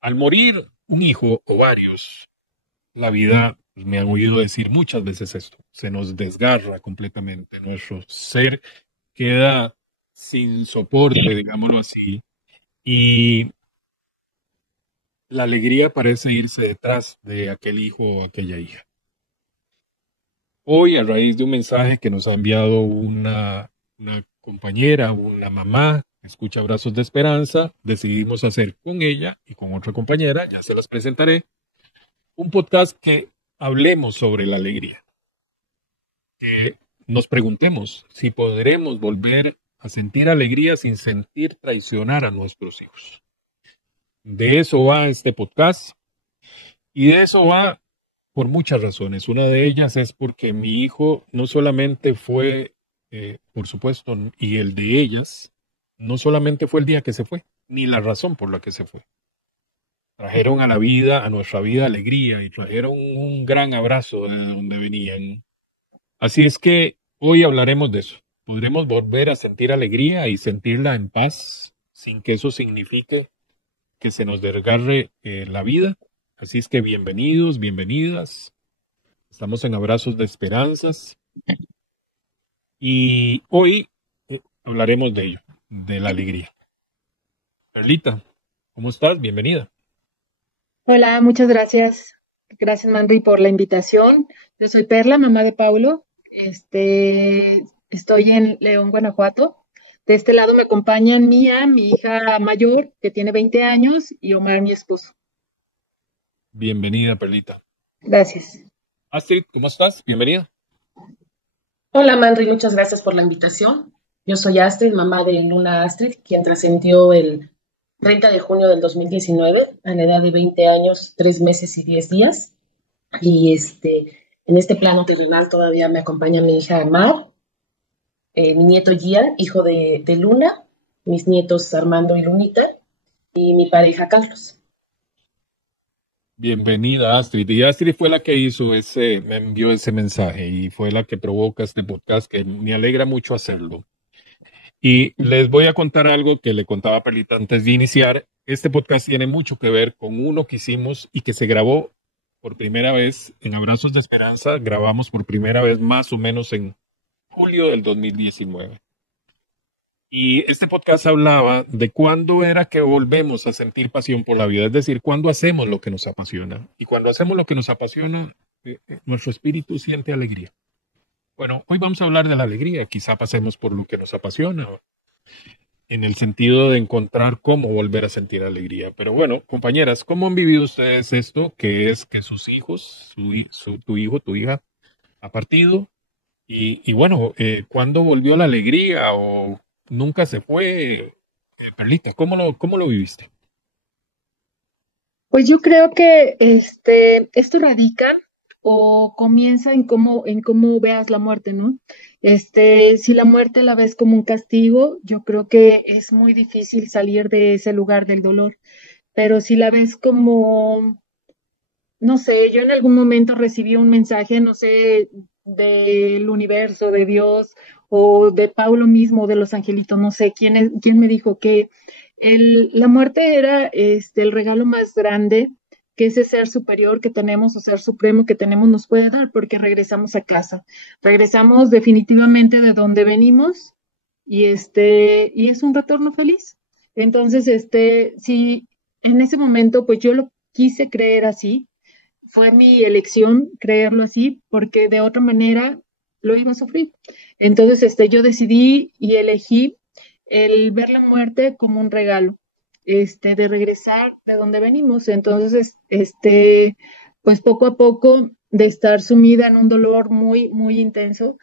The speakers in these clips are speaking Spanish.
Al morir un hijo o varios, la vida, me han oído decir muchas veces esto, se nos desgarra completamente, nuestro ser queda sin soporte, digámoslo así, y la alegría parece irse detrás de aquel hijo o aquella hija. Hoy, a raíz de un mensaje que nos ha enviado una compañera, una mamá, que escucha Brazos de Esperanza, decidimos hacer con ella y con otra compañera, ya se las presentaré, un podcast que hablemos sobre la alegría, que nos preguntemos si podremos volver a sentir alegría sin sentir traicionar a nuestros hijos. De eso va este podcast y de eso va por muchas razones. Una de ellas es porque mi hijo no solamente fue, por supuesto, y el de ellas, no solamente fue el día que se fue, ni la razón por la que se fue. Trajeron a la vida, a nuestra vida, alegría y trajeron un gran abrazo de donde venían. Así es que hoy hablaremos de eso. Podremos volver a sentir alegría y sentirla en paz sin que eso signifique que se nos desgarre la vida. Así es que bienvenidos, bienvenidas. Estamos en Abrazos de Esperanzas y hoy hablaremos de ello, de la alegría. Perlita, ¿cómo estás? Bienvenida. Hola, muchas gracias. Gracias, Mandy, por la invitación. Yo soy Perla, mamá de Paulo. Estoy en León, Guanajuato. De este lado me acompañan Mía, mi hija mayor, que tiene 20 años, y Omar, mi esposo. Bienvenida, Perlita. Gracias. Astrid, ¿cómo estás? Bienvenida. Hola Manri, muchas gracias por la invitación. Yo soy Astrid, mamá de Luna Astrid, quien trascendió el 30 de junio del 2019 a la edad de 20 años, 3 meses y 10 días. Y en este plano terrenal todavía me acompaña mi hija Mar, mi nieto Gian, hijo de Luna, mis nietos Armando y Lunita, y mi pareja Carlos. Bienvenida, Astrid. Y Astrid fue la que hizo me envió ese mensaje y fue la que provoca este podcast que me alegra mucho hacerlo. Y les voy a contar algo que le contaba a Perlita antes de iniciar. Este podcast tiene mucho que ver con uno que hicimos y que se grabó por primera vez en Abrazos de Esperanza. Grabamos por primera vez más o menos en julio del 2019. Y este podcast hablaba de cuándo era que volvemos a sentir pasión por la vida, es decir, cuándo hacemos lo que nos apasiona. Y cuando hacemos lo que nos apasiona, nuestro espíritu siente alegría. Bueno, hoy vamos a hablar de la alegría. Quizá pasemos por lo que nos apasiona, en el sentido de encontrar cómo volver a sentir alegría. Pero bueno, compañeras, ¿cómo han vivido ustedes esto? Que es que sus hijos, tu hijo, tu hija, ha partido. Y bueno, ¿cuándo volvió la alegría o nunca se fue? Perlita, cómo lo viviste? Pues yo creo que esto radica o comienza en cómo veas la muerte, ¿no? Si la muerte la ves como un castigo, yo creo que es muy difícil salir de ese lugar del dolor. Pero si la ves como, no sé, yo en algún momento recibí un mensaje, no sé, del universo, de Dios o de Paulo mismo, de los angelitos, no sé quién me dijo que la muerte era el regalo más grande que ese ser superior que tenemos o ser supremo que tenemos nos puede dar, porque regresamos a casa, regresamos definitivamente de donde venimos y es un retorno feliz. Entonces, si en ese momento, pues yo lo quise creer así, fue mi elección creerlo así, porque de otra manera lo iba a sufrir. Entonces, yo decidí y elegí el ver la muerte como un regalo, de regresar de donde venimos. Entonces, pues poco a poco, de estar sumida en un dolor muy, muy intenso,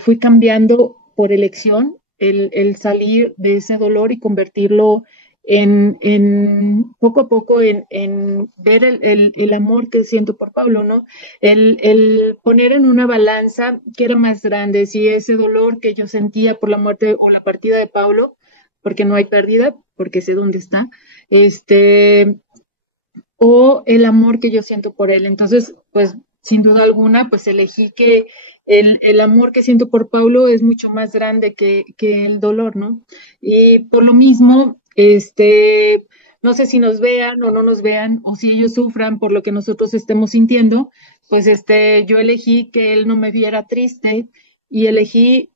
fui cambiando por elección el salir de ese dolor y convertirlo en poco a poco en ver el amor que siento por Pablo, ¿no? El poner en una balanza qué era más grande, si ese dolor que yo sentía por la muerte o la partida de Pablo, porque no hay pérdida, porque sé dónde está, o el amor que yo siento por él. Entonces, pues sin duda alguna, pues elegí que el amor que siento por Paulo es mucho más grande que el dolor, ¿no? Y por lo mismo, no sé si nos vean o no nos vean, o si ellos sufran por lo que nosotros estemos sintiendo, pues yo elegí que él no me viera triste y elegí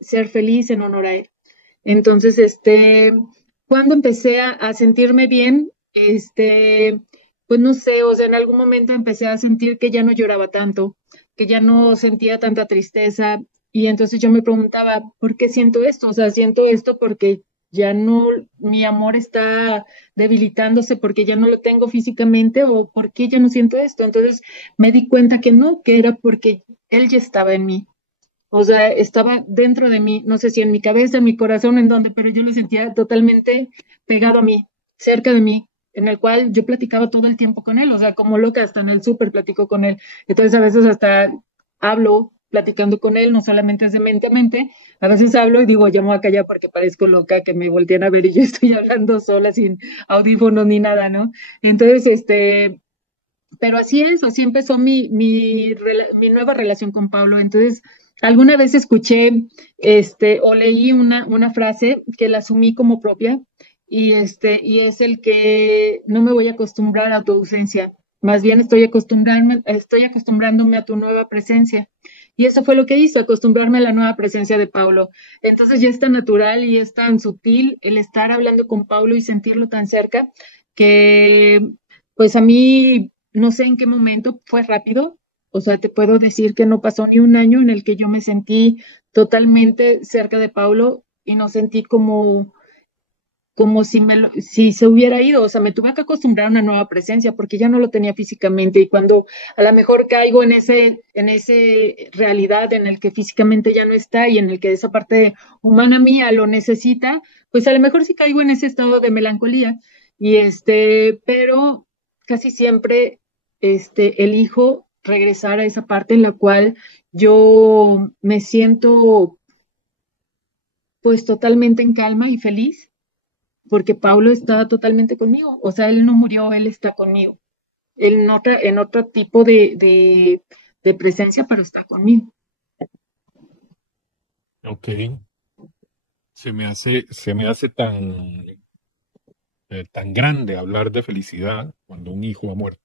ser feliz en honor a él. Entonces, cuando empecé a sentirme bien, pues no sé, o sea, en algún momento empecé a sentir que ya no lloraba tanto, que ya no sentía tanta tristeza, y entonces yo me preguntaba, ¿por qué siento esto? O sea, siento esto porque ya no, mi amor está debilitándose porque ya no lo tengo físicamente, o por qué ya no siento esto. Entonces me di cuenta que no, que era porque él ya estaba en mí. O sea, estaba dentro de mí, no sé si en mi cabeza, en mi corazón, en donde, pero yo lo sentía totalmente pegado a mí, cerca de mí, en el cual yo platicaba todo el tiempo con él, o sea, como loca, hasta en el súper platico con él. Entonces a veces hasta hablo platicando con él, no solamente es de mente a mente, a veces hablo y digo, llamo acá ya porque parezco loca, que me voltean a ver y yo estoy hablando sola, sin audífonos ni nada, ¿no? Entonces, pero así es, así empezó mi nueva relación con Pablo. Entonces, alguna vez escuché o leí una frase que la asumí como propia y es el que no me voy a acostumbrar a tu ausencia, más bien estoy acostumbrándome a tu nueva presencia. Y eso fue lo que hizo, acostumbrarme a la nueva presencia de Pablo. Entonces ya es tan natural y es tan sutil el estar hablando con Pablo y sentirlo tan cerca que pues a mí no sé en qué momento fue rápido, o sea, te puedo decir que no pasó ni un año en el que yo me sentí totalmente cerca de Paulo y no sentí como si se hubiera ido, o sea, me tuve que acostumbrar a una nueva presencia porque ya no lo tenía físicamente y cuando a lo mejor caigo en ese realidad en el que físicamente ya no está y en el que esa parte humana mía lo necesita, pues a lo mejor sí caigo en ese estado de melancolía y pero casi siempre elijo regresar a esa parte en la cual yo me siento pues totalmente en calma y feliz porque Paulo está totalmente conmigo, o sea, él no murió, él está conmigo, él en otro tipo de presencia, pero está conmigo. Ok. Se me hace tan grande hablar de felicidad cuando un hijo ha muerto.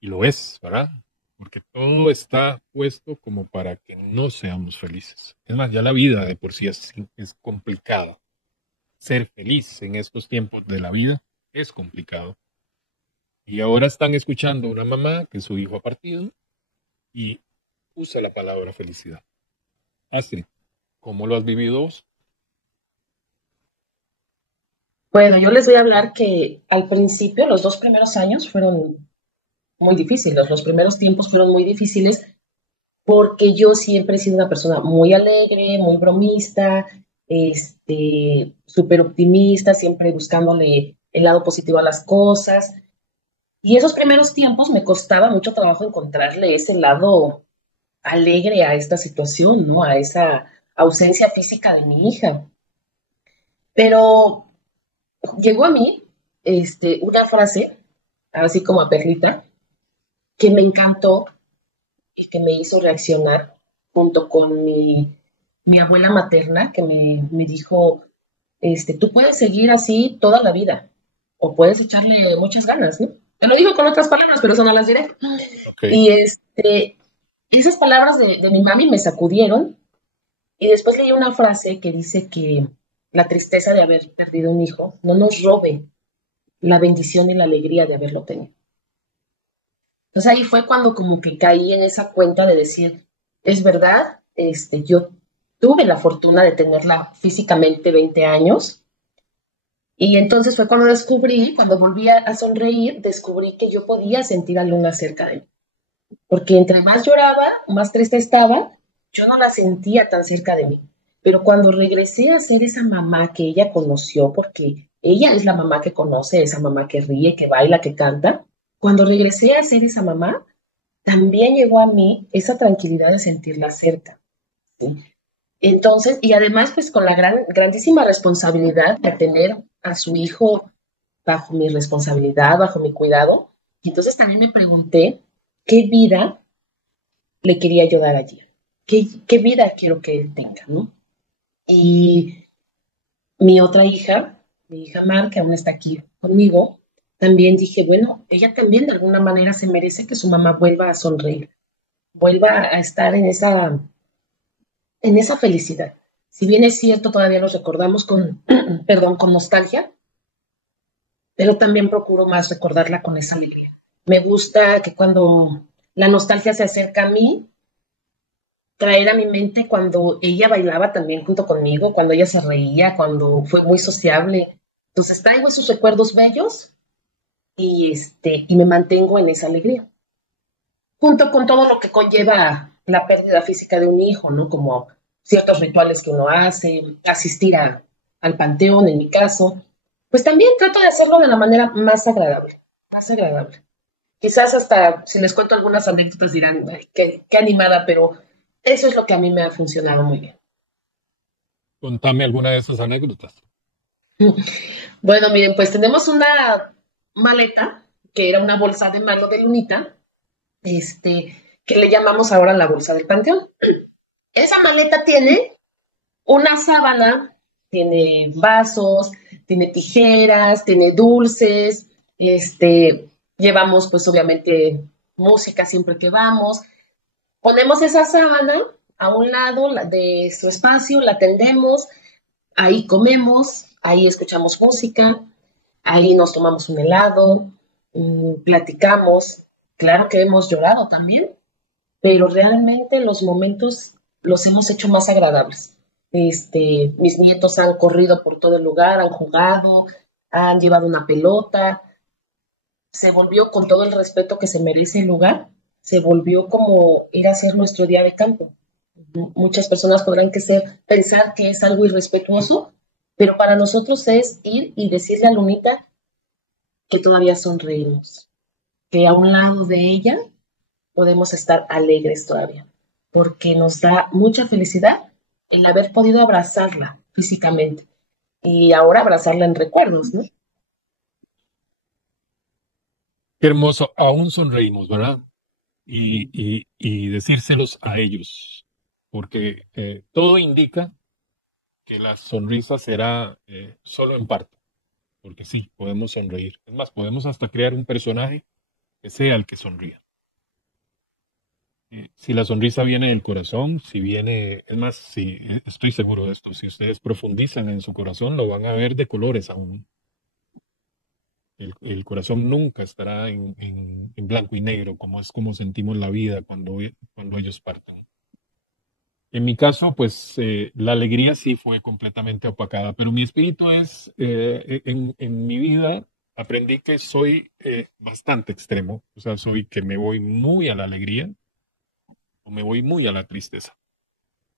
Y lo es, ¿verdad? Porque todo está puesto como para que no seamos felices. Es más, ya la vida de por sí es complicada. Ser feliz en estos tiempos de la vida es complicado. Y ahora están escuchando a una mamá que su hijo ha partido y usa la palabra felicidad. Astrid, ¿cómo lo has vivido vos? Bueno, yo les voy a hablar que al principio, los 2 primeros años fueron muy difíciles, los primeros tiempos fueron muy difíciles porque yo siempre he sido una persona muy alegre, muy bromista, súper optimista, siempre buscándole el lado positivo a las cosas. Y esos primeros tiempos me costaba mucho trabajo encontrarle ese lado alegre a esta situación, ¿no? A esa ausencia física de mi hija. Pero llegó a mí una frase, así como a Perlita, que me encantó y que me hizo reaccionar junto con mi abuela materna, que me dijo, tú puedes seguir así toda la vida o puedes echarle muchas ganas, ¿no? Te lo dijo con otras palabras, pero eso no las diré. Ok, Y esas palabras de mi mami me sacudieron y después leí una frase que dice que la tristeza de haber perdido un hijo no nos robe la bendición y la alegría de haberlo tenido. Entonces ahí fue cuando como que caí en esa cuenta de decir, es verdad, yo tuve la fortuna de tenerla físicamente 20 años y entonces fue cuando descubrí, cuando volví a sonreír, descubrí que yo podía sentir a Luna cerca de mí. Porque entre más lloraba, más triste estaba, yo no la sentía tan cerca de mí. Pero cuando regresé a ser esa mamá que ella conoció, porque ella es la mamá que conoce, esa mamá que ríe, que baila, que canta, cuando regresé a ser esa mamá, también llegó a mí esa tranquilidad de sentirla cerca. ¿Sí? Entonces, y además, pues con la grandísima responsabilidad de tener a su hijo bajo mi responsabilidad, bajo mi cuidado. Y entonces también me pregunté qué vida le quería yo dar allí. ¿Qué vida quiero que él tenga, ¿no? Y mi otra hija mi hija Mar, que aún está aquí conmigo, también dije, bueno, ella también de alguna manera se merece que su mamá vuelva a sonreír, vuelva a estar en esa felicidad. Si bien es cierto, todavía los recordamos con, perdón, con nostalgia, pero también procuro más recordarla con esa alegría. Me gusta que cuando la nostalgia se acerca a mí, traer a mi mente cuando ella bailaba también junto conmigo, cuando ella se reía, cuando fue muy sociable. Entonces traigo esos recuerdos bellos y me mantengo en esa alegría. Junto con todo lo que conlleva la pérdida física de un hijo, ¿no? Como ciertos rituales que uno hace, asistir al panteón, en mi caso, pues también trato de hacerlo de la manera más agradable, más agradable. Quizás hasta si les cuento algunas anécdotas dirán, "Ay, qué animada", pero eso es lo que a mí me ha funcionado muy bien. Contame alguna de esas anécdotas. Bueno, miren, pues tenemos una maleta que era una bolsa de mano de lunita, que le llamamos ahora la bolsa del panteón. Esa maleta tiene una sábana, tiene vasos, tiene tijeras, tiene dulces, llevamos pues obviamente música siempre que vamos. Ponemos esa sábana a un lado de su espacio, la tendemos, ahí comemos, ahí escuchamos música, ahí nos tomamos un helado, platicamos. Claro que hemos llorado también, pero realmente los momentos los hemos hecho más agradables. Mis nietos han corrido por todo el lugar, han jugado, han llevado una pelota, se volvió con todo el respeto que se merece el lugar, se volvió como ir a hacer nuestro día de campo. Muchas personas podrán pensar que es algo irrespetuoso, pero para nosotros es ir y decirle a Lunita que todavía sonreímos, que a un lado de ella podemos estar alegres todavía, porque nos da mucha felicidad el haber podido abrazarla físicamente y ahora abrazarla en recuerdos, ¿no? Qué hermoso, aún sonreímos, ¿verdad? Y decírselos a ellos, porque todo indica que la sonrisa será solo en parte, porque sí, podemos sonreír. Es más, podemos hasta crear un personaje que sea el que sonría. Si la sonrisa viene del corazón, si viene, es más, sí, estoy seguro de esto, si ustedes profundizan en su corazón, lo van a ver de colores aún. El corazón nunca estará en blanco y negro, como es como sentimos la vida cuando ellos parten. En mi caso, pues la alegría sí fue completamente opacada, pero mi espíritu es, en mi vida aprendí que soy bastante extremo, o sea, soy que me voy muy a la alegría o me voy muy a la tristeza.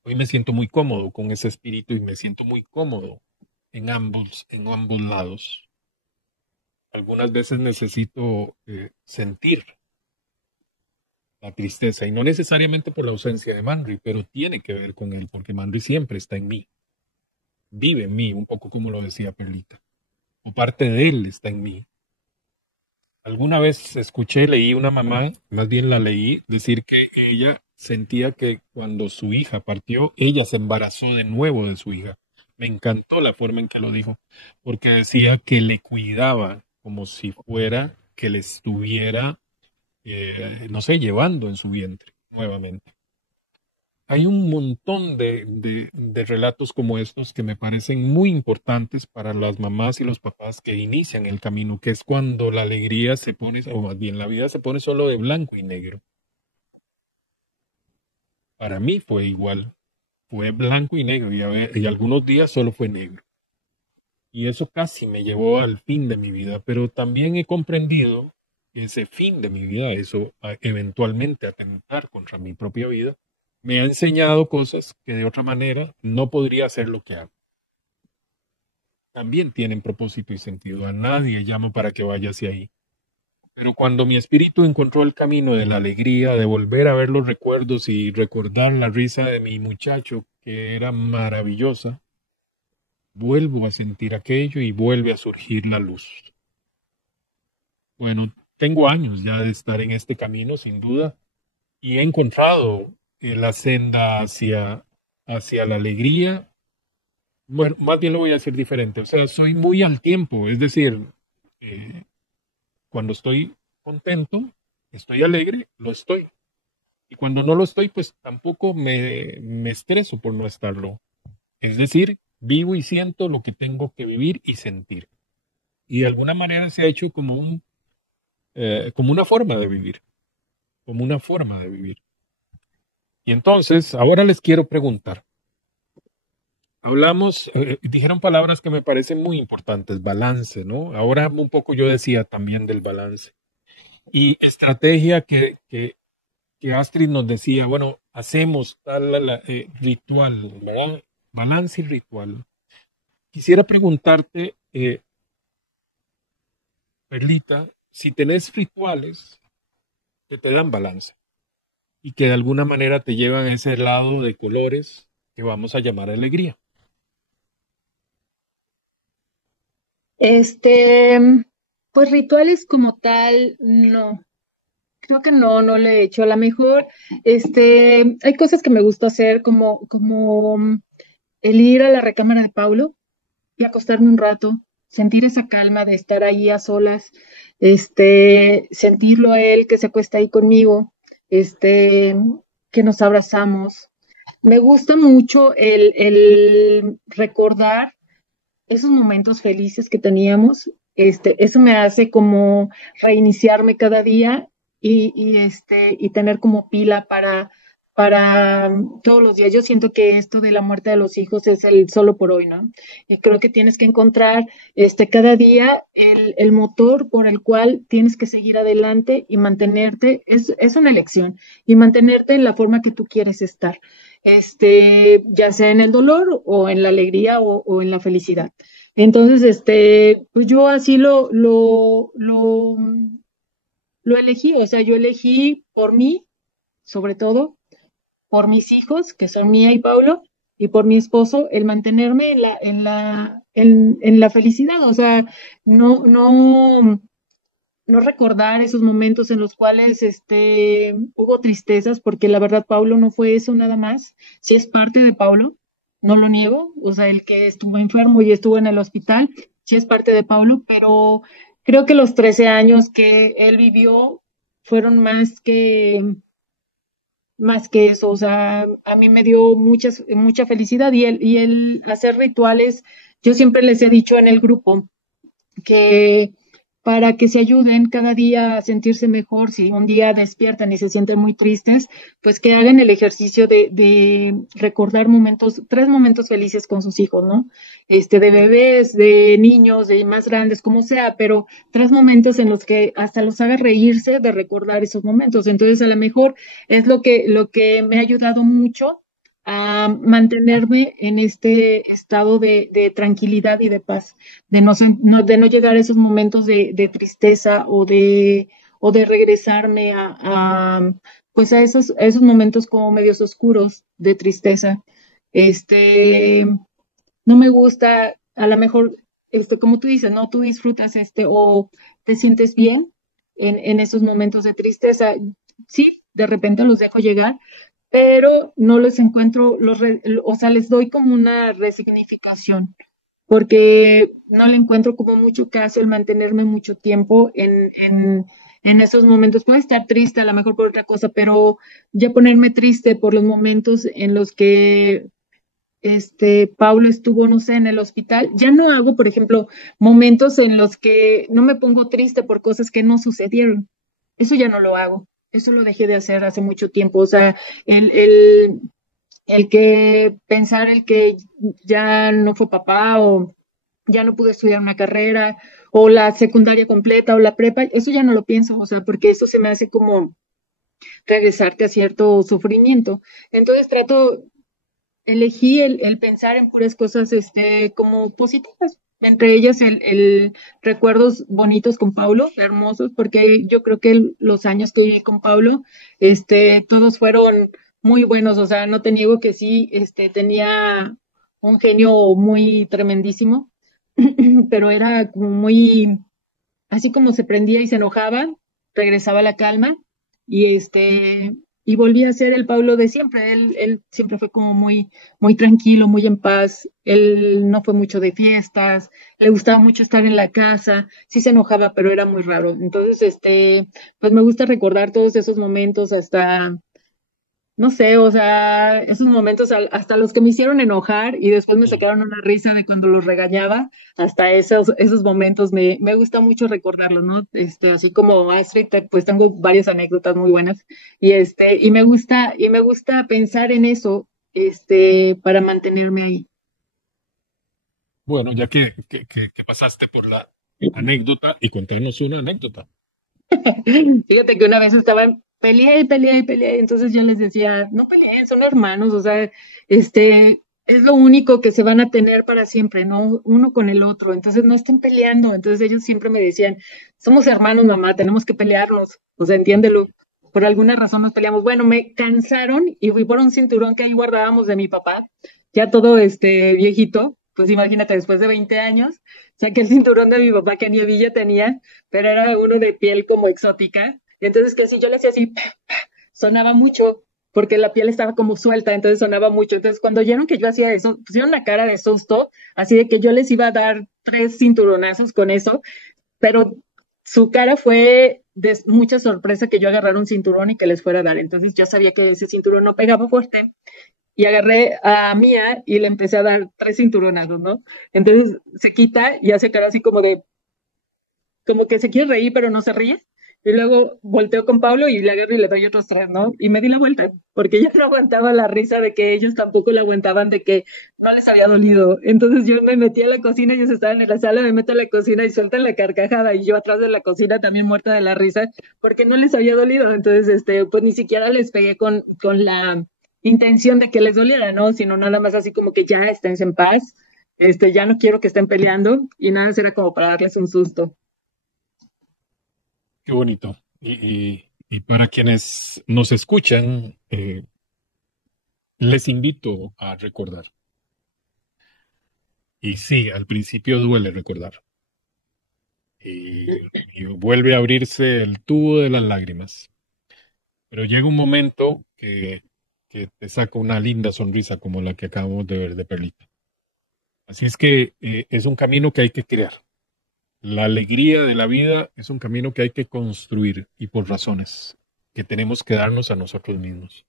Hoy me siento muy cómodo con ese espíritu y me siento muy cómodo en ambos lados. Algunas veces necesito sentir la tristeza y no necesariamente por la ausencia de Manri, pero tiene que ver con él, porque Manri siempre está en mí, vive en mí, un poco como lo decía Perlita, o parte de él está en mí. Alguna vez escuché, leí una mamá, más bien la leí, decir que ella sentía que cuando su hija partió, ella se embarazó de nuevo de su hija. Me encantó la forma en que lo dijo, porque decía que le cuidaba como si fuera que le estuviera, no sé, llevando en su vientre nuevamente. Hay un montón de relatos como estos que me parecen muy importantes para las mamás y los papás que inician el camino, que es cuando la alegría se pone, o más bien la vida se pone solo de blanco y negro. Para mí fue igual, fue blanco y negro y algunos días solo fue negro. Y eso casi me llevó al fin de mi vida, pero también he comprendido que ese fin de mi vida, eso eventualmente atentar contra mi propia vida, me ha enseñado cosas que de otra manera no podría hacer lo que hago. También tienen propósito y sentido. A nadie llamo para que vaya hacia ahí. Pero cuando mi espíritu encontró el camino de la alegría, de volver a ver los recuerdos y recordar la risa de mi muchacho, que era maravillosa, vuelvo a sentir aquello y vuelve a surgir la luz. Bueno, tengo años ya de estar en este camino, sin duda, y he encontrado la senda hacia la alegría bueno, más bien lo voy a decir diferente. O sea, soy muy al tiempo. Es decir, eh, cuando estoy contento, estoy alegre, lo estoy. Y cuando no lo estoy, pues tampoco me estreso por no estarlo. Es decir, vivo y siento lo que tengo que vivir y sentir. Y de alguna manera se ha hecho como como una forma de vivir, como una forma de vivir. Y entonces, ahora les quiero preguntar. Hablamos, dijeron palabras que me parecen muy importantes, balance, ¿no? Ahora un poco yo decía también del balance. Y estrategia que Astrid nos decía, bueno, hacemos tal ritual, ¿verdad? Balance y ritual. Quisiera preguntarte, Perlita, si tenés rituales que te dan balance y que de alguna manera te llevan a ese lado de colores que vamos a llamar alegría. Este, pues rituales como tal, no. Creo que no, no lo he hecho. A lo mejor, hay cosas que me gusta hacer, como el ir a la recámara de Paulo y acostarme un rato, sentir esa calma de estar ahí a solas, sentirlo a él que se acuesta ahí conmigo, que nos abrazamos. Me gusta mucho el recordar esos momentos felices que teníamos. Eso me hace como reiniciarme cada día y tener como pila para todos los días. Yo siento que esto de la muerte de los hijos es el solo por hoy, ¿no? Y creo que tienes que encontrar cada día el motor por el cual tienes que seguir adelante y mantenerte, es una elección, y mantenerte en la forma que tú quieres estar, ya sea en el dolor o en la alegría o en la felicidad. Entonces, pues yo así lo elegí, o sea, yo elegí por mí, sobre todo, por mis hijos, que son Mía y Paulo, y por mi esposo, el mantenerme en la felicidad, o sea, no, no recordar esos momentos en los cuales hubo tristezas, porque la verdad Paulo no fue eso nada más, sí es parte de Paulo, no lo niego, o sea, el que estuvo enfermo y estuvo en el hospital, sí es parte de Paulo, pero creo que los 13 años que él vivió fueron más que eso, o sea, a mí me dio mucha felicidad y el hacer rituales, yo siempre les he dicho en el grupo, que para que se ayuden cada día a sentirse mejor, si un día despiertan y se sienten muy tristes, pues que hagan el ejercicio de recordar tres momentos felices con sus hijos, ¿no? De bebés, de niños, de más grandes, como sea, pero tres momentos en los que hasta los haga reírse de recordar esos momentos. Entonces, a lo mejor es lo que me ha ayudado mucho a mantenerme en este estado de tranquilidad y de paz, de no llegar a esos momentos de tristeza o de regresarme pues a esos momentos como medios oscuros de tristeza. Este, no me gusta, a lo mejor, como tú dices, ¿no? Tú disfrutas o te sientes bien en esos momentos de tristeza. Sí, de repente los dejo llegar, pero no les encuentro, o sea, les doy como una resignificación, porque no le encuentro como mucho caso el mantenerme mucho tiempo en esos momentos. Puedo estar triste a lo mejor por otra cosa, pero ya ponerme triste por los momentos en los que Paulo estuvo, no sé, en el hospital. Ya no hago, por ejemplo, momentos en los que no me pongo triste por cosas que no sucedieron. Eso ya no lo hago. Eso lo dejé de hacer hace mucho tiempo. O sea, el que pensar el que ya no fue papá o ya no pude estudiar una carrera o la secundaria completa o la prepa, eso ya no lo pienso, o sea, porque eso se me hace como regresarte a cierto sufrimiento. Entonces elegí el pensar en puras cosas como positivas, entre ellas el recuerdos bonitos con Paulo, hermosos, porque yo creo que los años que viví con Paulo, todos fueron muy buenos, o sea, no te niego que sí, tenía un genio muy tremendísimo, pero era como muy, así como se prendía y se enojaba, regresaba a la calma, y y volví a ser el Pablo de siempre. Él siempre fue como muy tranquilo, muy en paz. Él no fue mucho de fiestas, le gustaba mucho estar en la casa, sí se enojaba, pero era muy raro. Entonces, pues me gusta recordar todos esos momentos hasta no sé, o sea, esos momentos hasta los que me hicieron enojar y después me Sí. sacaron una risa de cuando los regañaba, hasta esos momentos me gusta mucho recordarlos, ¿no? Así como Astrid, pues tengo varias anécdotas muy buenas y me gusta pensar en eso, para mantenerme ahí. Bueno, ya que pasaste por la anécdota y contanos una anécdota. Fíjate que una vez estaban peleé y peleé y peleé, entonces yo les decía, no peleen, son hermanos, o sea, es lo único que se van a tener para siempre, ¿no? Uno con el otro, entonces no estén peleando, entonces ellos siempre me decían, somos hermanos, mamá, tenemos que pelearnos, o sea, entiéndelo, por alguna razón nos peleamos. Bueno, me cansaron y fui por un cinturón que ahí guardábamos de mi papá, ya todo viejito, pues imagínate, después de 20 años, saqué el cinturón de mi papá que ni hebilla tenía, pero era uno de piel como exótica. Y entonces que si yo le hacía así, sonaba mucho, porque la piel estaba como suelta, entonces sonaba mucho. Entonces cuando oyeron que yo hacía eso, pusieron una cara de susto, así de que yo les iba a dar 3 cinturonazos con eso, pero su cara fue de mucha sorpresa que yo agarrara un cinturón y que les fuera a dar. Entonces yo sabía que ese cinturón no pegaba fuerte y agarré a Mía y le empecé a dar 3 cinturonazos, ¿no? Entonces se quita y hace cara así como que se quiere reír, pero no se ríe. Y luego volteo con Pablo y le agarro y le doy otros 3, ¿no? Y me di la vuelta, porque ya no aguantaba la risa de que ellos tampoco la aguantaban, de que no les había dolido. Entonces yo me metí a la cocina, ellos estaban en la sala, me meto a la cocina y sueltan la carcajada. Y yo atrás de la cocina también muerta de la risa, porque no les había dolido. Entonces, pues ni siquiera les pegué con la intención de que les doliera, ¿no? Sino nada más así como que ya esténse en paz, ya no quiero que estén peleando y nada, era como para darles un susto. Qué bonito. Y para quienes nos escuchan, les invito a recordar. Y sí, al principio duele recordar. Y vuelve a abrirse el tubo de las lágrimas. Pero llega un momento que te saca una linda sonrisa como la que acabamos de ver de Perlita. Así es que es un camino que hay que crear. La alegría de la vida es un camino que hay que construir y por razones que tenemos que darnos a nosotros mismos.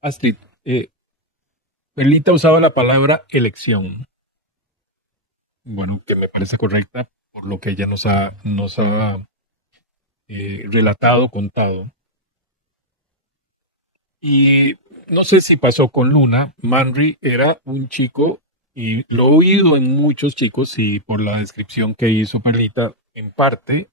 Astrid, Perlita usaba la palabra elección. Bueno, que me parece correcta por lo que ella nos ha relatado, contado. Y no sé si pasó con Luna, Manry era un chico, y lo he oído en muchos chicos, y por la descripción que hizo Perlita, en parte,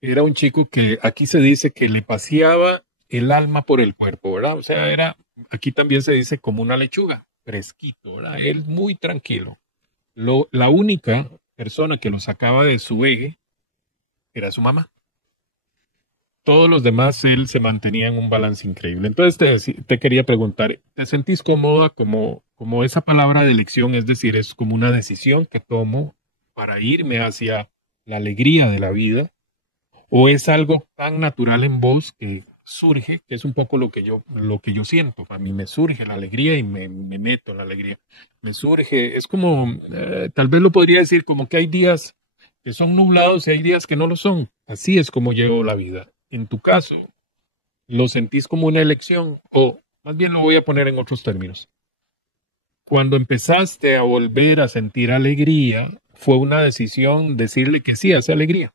era un chico que aquí se dice que le paseaba el alma por el cuerpo, ¿verdad? O sea, aquí también se dice como una lechuga, fresquito, ¿verdad? Él muy tranquilo. La única persona que lo sacaba de su eje era su mamá. Todos los demás, él se mantenía en un balance increíble. Entonces te quería preguntar, ¿te sentís cómoda como esa palabra de elección? Es decir, es como una decisión que tomo para irme hacia la alegría de la vida, o es algo tan natural en vos que surge, que es un poco lo que yo siento. A mí me surge la alegría y me meto en la alegría. Me surge, es como, tal vez lo podría decir como que hay días que son nublados y hay días que no lo son. Así es como llevo la vida. En tu caso, ¿lo sentís como una elección? O más bien lo voy a poner en otros términos. Cuando empezaste a volver a sentir alegría, fue una decisión decirle que sí a esa alegría.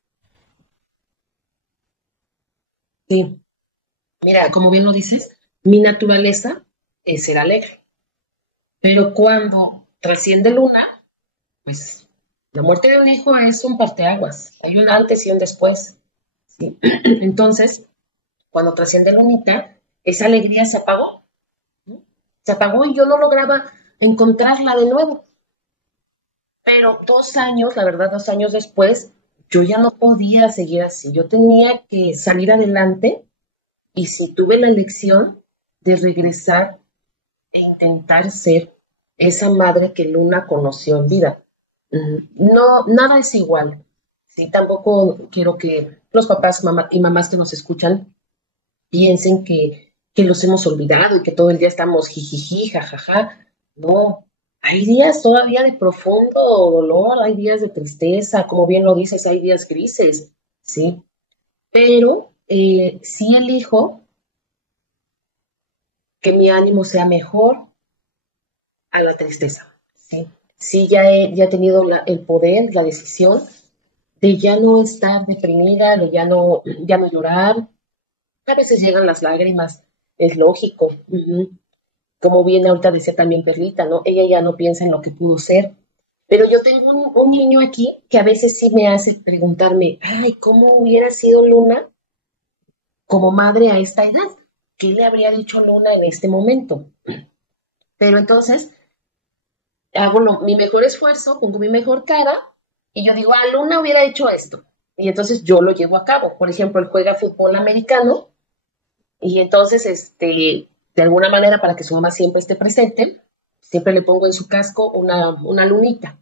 Sí, mira, como bien lo dices, mi naturaleza es ser alegre, pero cuando trasciende Luna, pues la muerte de un hijo es un parteaguas, hay un antes y un después, ¿sí? Entonces, cuando trasciende Lunita, esa alegría se apagó, ¿no? Se apagó y yo no lograba encontrarla de nuevo. Pero 2 años, la verdad, 2 años después, yo ya no podía seguir así. Yo tenía que salir adelante y si tuve la elección de regresar e intentar ser esa madre que Luna conoció en vida. No, nada es igual. Sí, tampoco quiero que los papás y mamás que nos escuchan piensen que los hemos olvidado y que todo el día estamos jijiji, jajaja. No, hay días todavía de profundo dolor, hay días de tristeza, como bien lo dices, hay días grises, ¿sí? Pero sí elijo que mi ánimo sea mejor a la tristeza, ¿sí? Sí, ya he tenido el poder, la decisión de ya no estar deprimida, de ya no llorar. A veces llegan las lágrimas, es lógico. Como bien ahorita decía también Perlita, ¿no? Ella ya no piensa en lo que pudo ser. Pero yo tengo un niño aquí que a veces sí me hace preguntarme, ay, ¿cómo hubiera sido Luna como madre a esta edad? ¿Qué le habría dicho Luna en este momento? Pero entonces hago mi mejor esfuerzo, pongo mi mejor cara y yo digo, Luna hubiera hecho esto. Y entonces yo lo llevo a cabo. Por ejemplo, él juega fútbol americano y entonces, de alguna manera, para que su mamá siempre esté presente, siempre le pongo en su casco una lunita.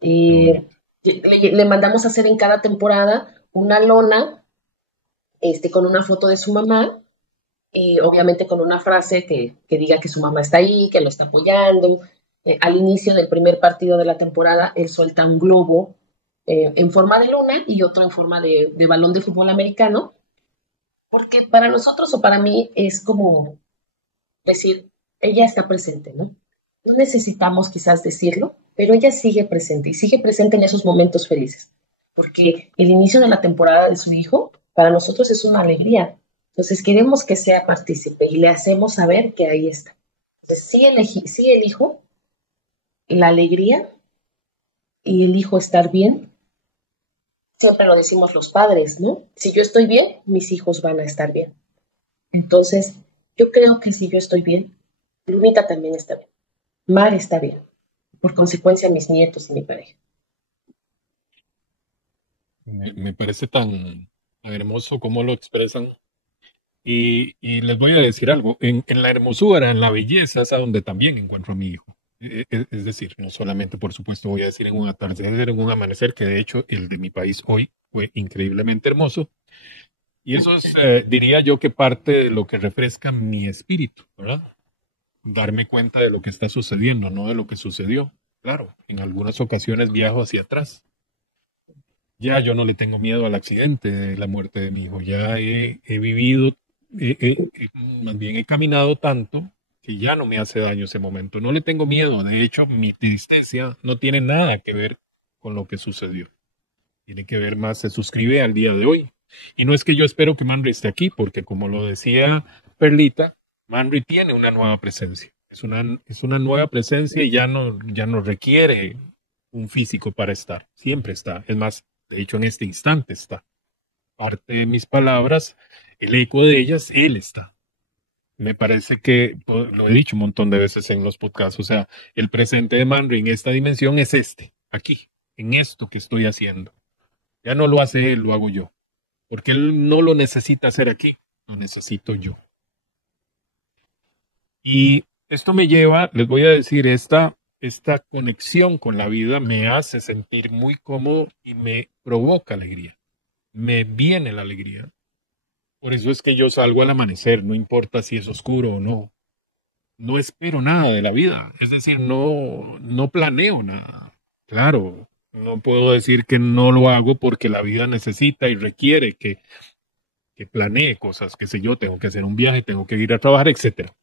Qué Eh, bonito. le mandamos a hacer en cada temporada una lona con una foto de su mamá, obviamente con una frase que diga que su mamá está ahí, que lo está apoyando. Al inicio del primer partido de la temporada, él suelta un globo en forma de luna y otro en forma de balón de fútbol americano, porque para nosotros o para mí es como decir, ella está presente, ¿no? No necesitamos quizás decirlo, pero ella sigue presente y sigue presente en esos momentos felices, porque el inicio de la temporada de su hijo para nosotros es una alegría. Entonces queremos que sea partícipe y le hacemos saber que ahí está. Entonces sí elijo la alegría y elijo estar bien. Siempre lo decimos los padres, ¿no? Si yo estoy bien, mis hijos van a estar bien. Entonces, yo creo que si yo estoy bien, Lunita también está bien. Mar está bien. Por consecuencia, mis nietos y mi pareja. Me parece tan hermoso cómo lo expresan. Y les voy a decir algo, en la hermosura, en la belleza, es a donde también encuentro a mi hijo. Es decir, no solamente, por supuesto, voy a decir en un atardecer, en un amanecer, que de hecho el de mi país hoy fue increíblemente hermoso. Y eso es, diría yo, que parte de lo que refresca mi espíritu, ¿verdad? Darme cuenta de lo que está sucediendo, no de lo que sucedió. Claro, en algunas ocasiones viajo hacia atrás. Ya yo no le tengo miedo al accidente de la muerte de mi hijo. Ya he vivido, más bien he caminado tanto que ya no me hace daño ese momento. No le tengo miedo. De hecho, mi tristeza no tiene nada que ver con lo que sucedió. Tiene que ver más, se suscribe al día de hoy. Y no es que yo espero que Manry esté aquí, porque como lo decía Perlita, Manry tiene una nueva presencia. Es una nueva presencia y ya no requiere un físico para estar. Siempre está. Es más, de hecho, en este instante está. Parte de mis palabras, el eco de ellas, él está. Me parece que, pues, lo he dicho un montón de veces en los podcasts, o sea, el presente de Manry en esta dimensión es aquí, en esto que estoy haciendo. Ya no lo hace él, lo hago yo. Porque él no lo necesita hacer aquí, lo necesito yo. Y esto me lleva, les voy a decir, esta conexión con la vida me hace sentir muy cómodo y me provoca alegría. Me viene la alegría. Por eso es que yo salgo al amanecer, no importa si es oscuro o no. No espero nada de la vida, es decir, no planeo nada. Claro, no puedo decir que no lo hago porque la vida necesita y requiere que planee cosas, qué sé yo, tengo que hacer un viaje, tengo que ir a trabajar, etcétera.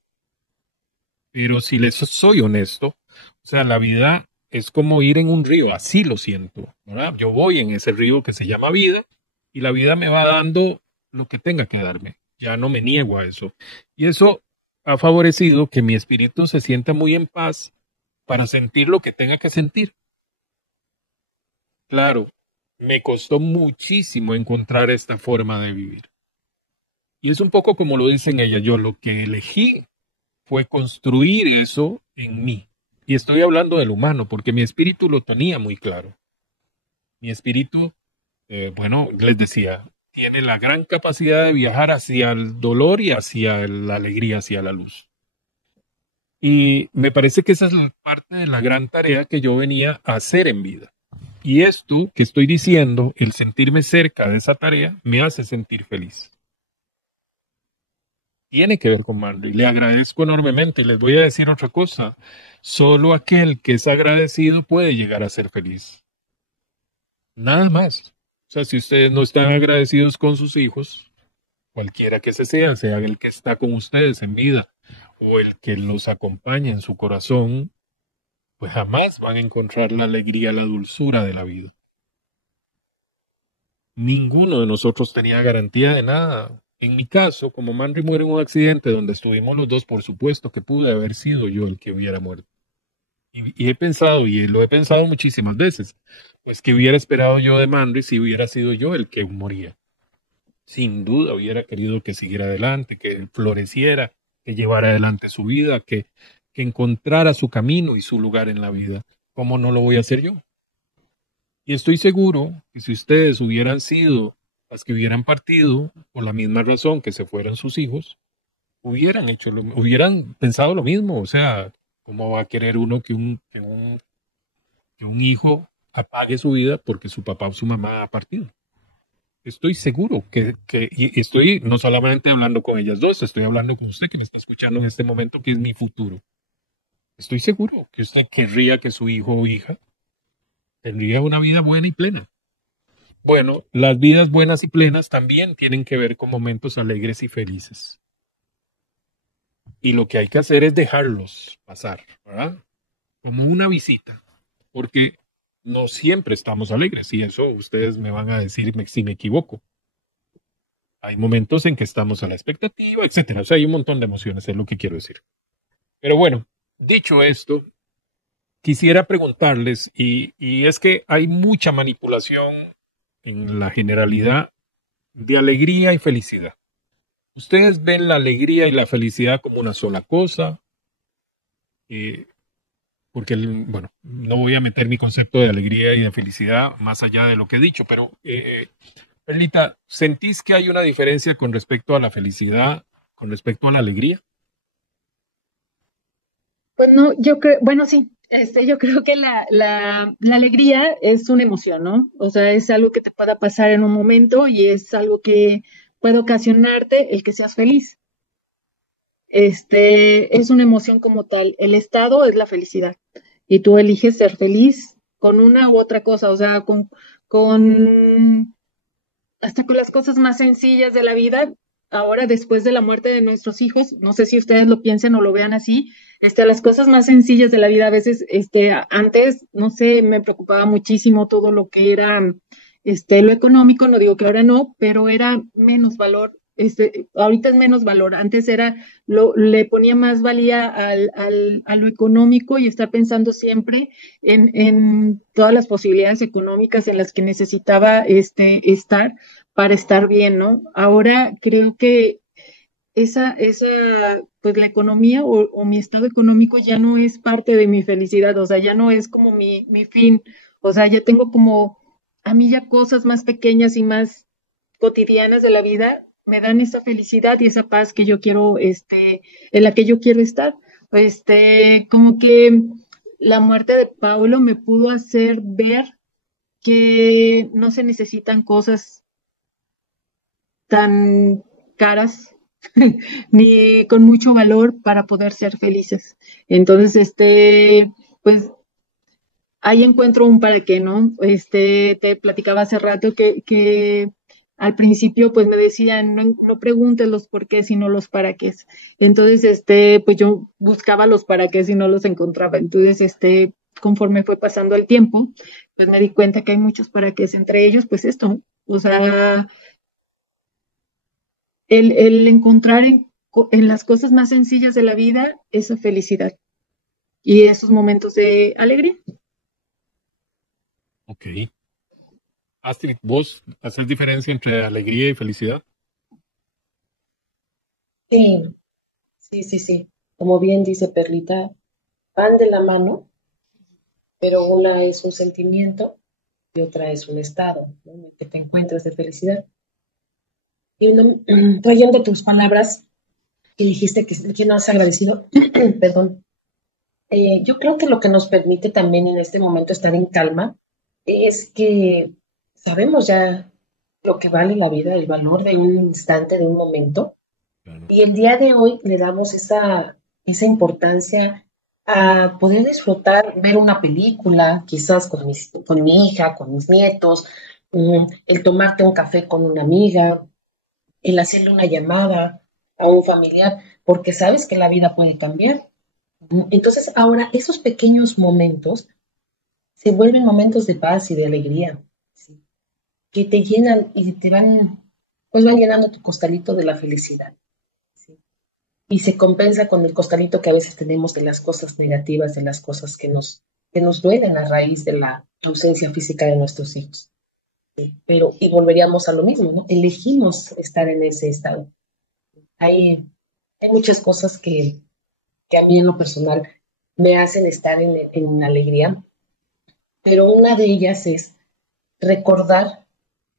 Pero si les soy honesto, o sea, la vida es como ir en un río, así lo siento, ¿verdad? Yo voy en ese río que se llama vida y la vida me va dando lo que tenga que darme. Ya no me niego a eso. Y eso ha favorecido que mi espíritu se sienta muy en paz para sentir lo que tenga que sentir. Claro, me costó muchísimo encontrar esta forma de vivir. Y es un poco como lo dicen ellas, yo lo que elegí fue construir eso en mí. Y estoy hablando del humano, porque mi espíritu lo tenía muy claro. Mi espíritu, bueno, les decía, tiene la gran capacidad de viajar hacia el dolor y hacia la alegría, hacia la luz. Y me parece que esa es parte de la gran tarea que yo venía a hacer en vida. Y esto que estoy diciendo, el sentirme cerca de esa tarea, me hace sentir feliz. tiene que ver con Mandy. Le agradezco enormemente y les voy a decir otra cosa. Solo aquel que es agradecido puede llegar a ser feliz. Nada más. O sea, si ustedes no están agradecidos con sus hijos, cualquiera que se sea el que está con ustedes en vida o el que los acompaña en su corazón, pues jamás van a encontrar la alegría, la dulzura de la vida. Ninguno de nosotros tenía garantía de nada. En mi caso, como Manry muere en un accidente donde estuvimos los dos, por supuesto que pude haber sido yo el que hubiera muerto. Y he pensado, y lo he pensado muchísimas veces, pues que hubiera esperado yo de Manry si hubiera sido yo el que moría. Sin duda hubiera querido que siguiera adelante, que floreciera, que llevara adelante su vida, que encontrara su camino y su lugar en la vida. ¿Cómo no lo voy a hacer yo? Y estoy seguro que si ustedes hubieran sido las que hubieran partido por la misma razón que se fueran sus hijos, hubieran pensado lo mismo. O sea, ¿cómo va a querer uno que un hijo apague su vida porque su papá o su mamá ha partido? Estoy seguro y estoy no solamente hablando con ellas dos, estoy hablando con usted que me está escuchando en este momento, que es mi futuro. Estoy seguro que usted querría que su hijo o hija tendría una vida buena y plena. Bueno, las vidas buenas y plenas también tienen que ver con momentos alegres y felices. Y lo que hay que hacer es dejarlos pasar, ¿verdad? Como una visita, porque no siempre estamos alegres, y eso ustedes me van a decir si me equivoco. Hay momentos en que estamos a la expectativa, etcétera. O sea, hay un montón de emociones, es lo que quiero decir. Pero bueno, dicho esto, quisiera preguntarles, y es que hay mucha manipulación en la generalidad de alegría y felicidad. ¿Ustedes ven la alegría y la felicidad como una sola cosa? Porque, bueno, no voy a meter mi concepto de alegría y de felicidad más allá de lo que he dicho, pero, Perlita, ¿sentís que hay una diferencia con respecto a la felicidad, con respecto a la alegría? Bueno, bueno, sí, yo creo que la alegría es una emoción, ¿no? O sea, es algo que te pueda pasar en un momento y es algo que puede ocasionarte el que seas feliz. Es una emoción como tal. El estado es la felicidad y tú eliges ser feliz con una u otra cosa, o sea, con hasta con las cosas más sencillas de la vida. Ahora, después de la muerte de nuestros hijos, no sé si ustedes lo piensen o lo vean así, las cosas más sencillas de la vida, a veces, antes, no sé, me preocupaba muchísimo todo lo que era, lo económico, no digo que ahora no, pero era menos valor. Ahorita es menos valor. Antes le ponía más valía a lo económico y estar pensando siempre en todas las posibilidades económicas en las que necesitaba estar para estar bien, ¿no? Ahora creo que esa, pues la economía o mi estado económico ya no es parte de mi felicidad, o sea, ya no es como mi fin, o sea, ya tengo como a mí ya cosas más pequeñas y más cotidianas de la vida me dan esa felicidad y esa paz que yo quiero, en la que yo quiero estar. Como que la muerte de Paulo me pudo hacer ver que no se necesitan cosas tan caras ni con mucho valor para poder ser felices. Entonces, pues ahí encuentro un para qué, ¿no? Te platicaba hace rato que al principio pues me decían, no, no preguntes los por qué, sino los para qué. Entonces, pues yo buscaba los para qué y no los encontraba. Entonces, conforme fue pasando el tiempo, pues me di cuenta que hay muchos para qué, entre ellos, pues esto, o sea, el encontrar en las cosas más sencillas de la vida esa felicidad y esos momentos de alegría. Ok. Astrid, ¿vos haces diferencia entre alegría y felicidad? Sí, sí, sí, sí. Como bien dice Perlita, van de la mano, pero una es un sentimiento y otra es un estado, ¿no?, en el que te encuentras de felicidad. Y no, trayendo tus palabras que dijiste que no has agradecido, perdón, yo creo que lo que nos permite también en este momento estar en calma es que sabemos ya lo que vale la vida, el valor de un instante, de un momento, Claro. Y el día de hoy le damos esa importancia a poder disfrutar, ver una película, quizás con mi hija, con mis nietos, el tomarte un café con una amiga, el hacerle una llamada a un familiar, porque sabes que la vida puede cambiar. Entonces ahora esos pequeños momentos se vuelven momentos de paz y de alegría, ¿sí? Que te llenan y pues van llenando tu costalito de la felicidad, ¿sí? Y se compensa con el costalito que a veces tenemos de las cosas negativas, de las cosas que nos duelen a raíz de la ausencia física de nuestros hijos. ¿Sí? Pero, y volveríamos a lo mismo, ¿no? Elegimos estar en ese estado. Hay muchas cosas que a mí en lo personal me hacen estar en alegría, pero una de ellas es recordar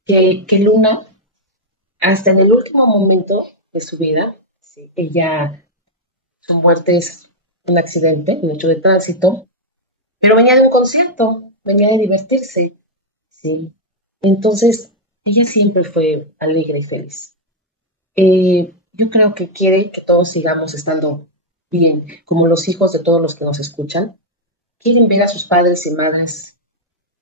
que Luna, hasta en el último momento de su vida, ¿sí? Su muerte es un accidente, un hecho de tránsito, pero venía de un concierto, venía de divertirse, ¿sí? Entonces, ella siempre fue alegre y feliz. Yo creo que quiere que todos sigamos estando bien, como los hijos de todos los que nos escuchan, quieren ver a sus padres y madres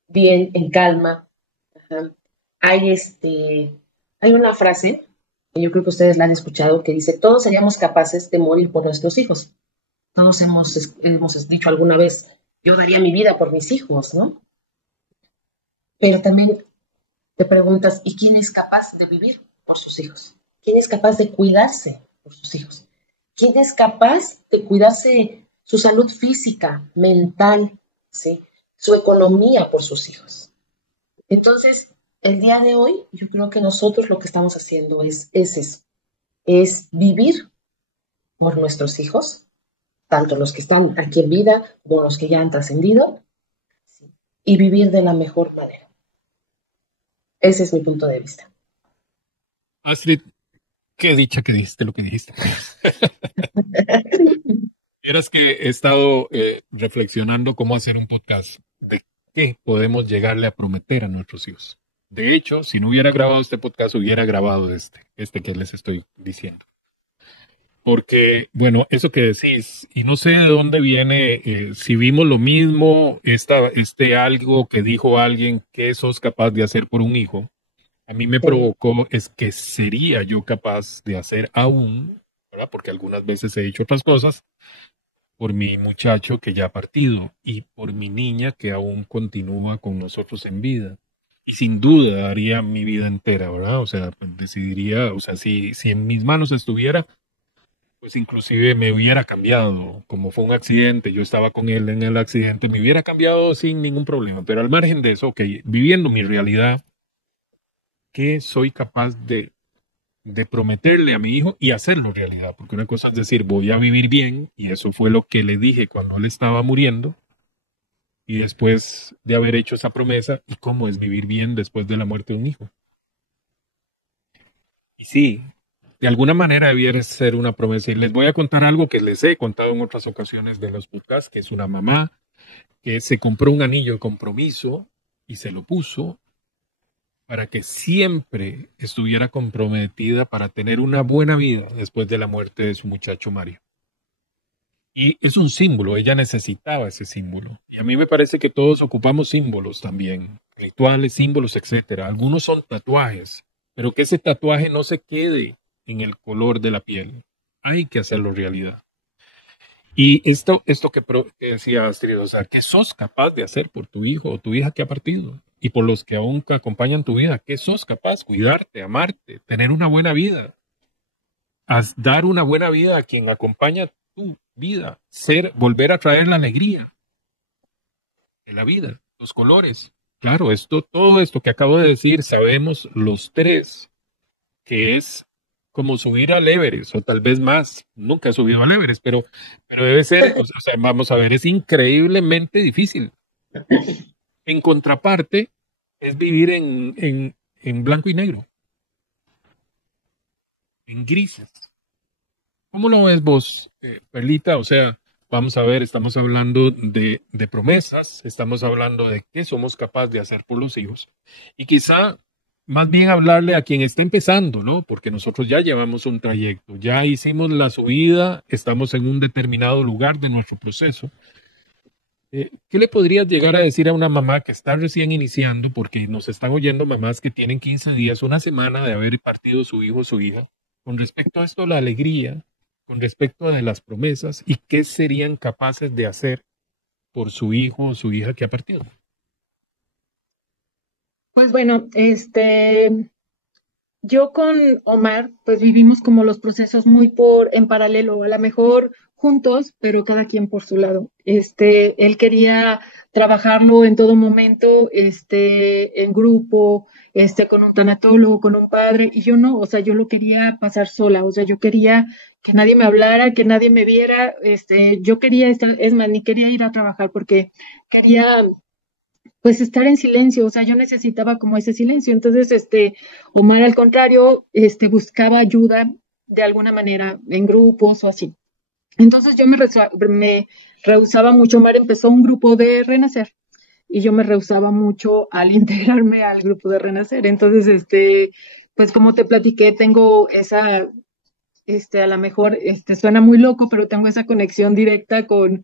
bien, en calma. Ajá. Hay una frase, que yo creo que ustedes la han escuchado, que dice, todos seríamos capaces de morir por nuestros hijos. Todos hemos dicho alguna vez, yo daría mi vida por mis hijos, ¿no? Pero también te preguntas, ¿y quién es capaz de vivir por sus hijos? ¿Quién es capaz de cuidarse por sus hijos? ¿Quién es capaz de cuidarse su salud física, mental, ¿sí? Su economía por sus hijos? Entonces, el día de hoy, yo creo que nosotros lo que estamos haciendo es eso, es vivir por nuestros hijos, tanto los que están aquí en vida como los que ya han trascendido, ¿sí? Y vivir de la mejor manera. Ese es mi punto de vista. Astrid, qué dicha que dijiste lo que dijiste. Vieras que he estado reflexionando cómo hacer un podcast de qué podemos llegarle a prometer a nuestros hijos. De hecho, si no hubiera grabado este podcast, hubiera grabado este que les estoy diciendo. Porque, bueno, eso que decís, y no sé de dónde viene, si vimos lo mismo, este algo que dijo alguien que sos capaz de hacer por un hijo, a mí me Sí. provocó es que sería yo capaz de hacer aún, ¿verdad? Porque algunas veces he hecho otras cosas por mi muchacho que ya ha partido y por mi niña que aún continúa con nosotros en vida. Y sin duda daría mi vida entera, ¿verdad? O sea, pues, decidiría, o sea, si en mis manos estuviera, pues inclusive me hubiera cambiado, como fue un accidente, yo estaba con él en el accidente, me hubiera cambiado sin ningún problema. Pero al margen de eso, ok, viviendo mi realidad, ¿qué soy capaz de prometerle a mi hijo y hacerlo realidad? Porque una cosa es decir, voy a vivir bien, y eso fue lo que le dije cuando él estaba muriendo, y después de haber hecho esa promesa, ¿y cómo es vivir bien después de la muerte de un hijo? Y sí, de alguna manera debiera ser una promesa. Y les voy a contar algo que les he contado en otras ocasiones de los podcasts, que es una mamá que se compró un anillo de compromiso y se lo puso para que siempre estuviera comprometida para tener una buena vida después de la muerte de su muchacho Mario. Y es un símbolo, ella necesitaba ese símbolo. Y a mí me parece que todos ocupamos símbolos también, rituales, símbolos, etcétera. Algunos son tatuajes, pero que ese tatuaje no se quede en el color de la piel. Hay que hacerlo realidad. Y esto que decía Astrid, o sea, ¿qué sos capaz de hacer por tu hijo o tu hija que ha partido? Y por los que aún te acompañan tu vida, ¿qué sos capaz? Cuidarte, amarte, tener una buena vida, dar una buena vida a quien acompaña tu vida, volver a traer la alegría de la vida, los colores. Claro, todo esto que acabo de decir, sabemos los tres que es como subir al Everest, o tal vez más. Nunca he subido al Everest, pero debe ser, o sea, vamos a ver, es increíblemente difícil. En contraparte, es vivir en blanco y negro, en grises. ¿Cómo lo ves vos, Perlita? O sea, vamos a ver, estamos hablando de promesas, estamos hablando de qué somos capaces de hacer por los hijos. Y quizá más bien hablarle a quien está empezando, ¿no? Porque nosotros ya llevamos un trayecto, ya hicimos la subida, estamos en un determinado lugar de nuestro proceso. ¿Qué le podrías llegar a decir a una mamá que está recién iniciando? Porque nos están oyendo mamás que tienen 15 días, una semana de haber partido su hijo o su hija, con respecto a esto, la alegría, con respecto a de las promesas y qué serían capaces de hacer por su hijo o su hija que ha partido. Pues bueno, yo con Omar, pues vivimos como los procesos muy en paralelo, a lo mejor juntos, pero cada quien por su lado. Él quería trabajarlo en todo momento, en grupo, con un tanatólogo, con un padre, y yo no, o sea, yo lo quería pasar sola, o sea, yo quería que nadie me hablara, que nadie me viera, yo quería estar, es más, ni quería ir a trabajar porque quería pues estar en silencio, o sea, yo necesitaba como ese silencio. Entonces, Omar al contrario, buscaba ayuda de alguna manera en grupos o así. Entonces yo me rehusaba mucho. Omar empezó un grupo de Renacer y yo me rehusaba mucho al integrarme al grupo de Renacer. Entonces, pues como te platiqué, tengo esa a lo mejor suena muy loco, pero tengo esa conexión directa con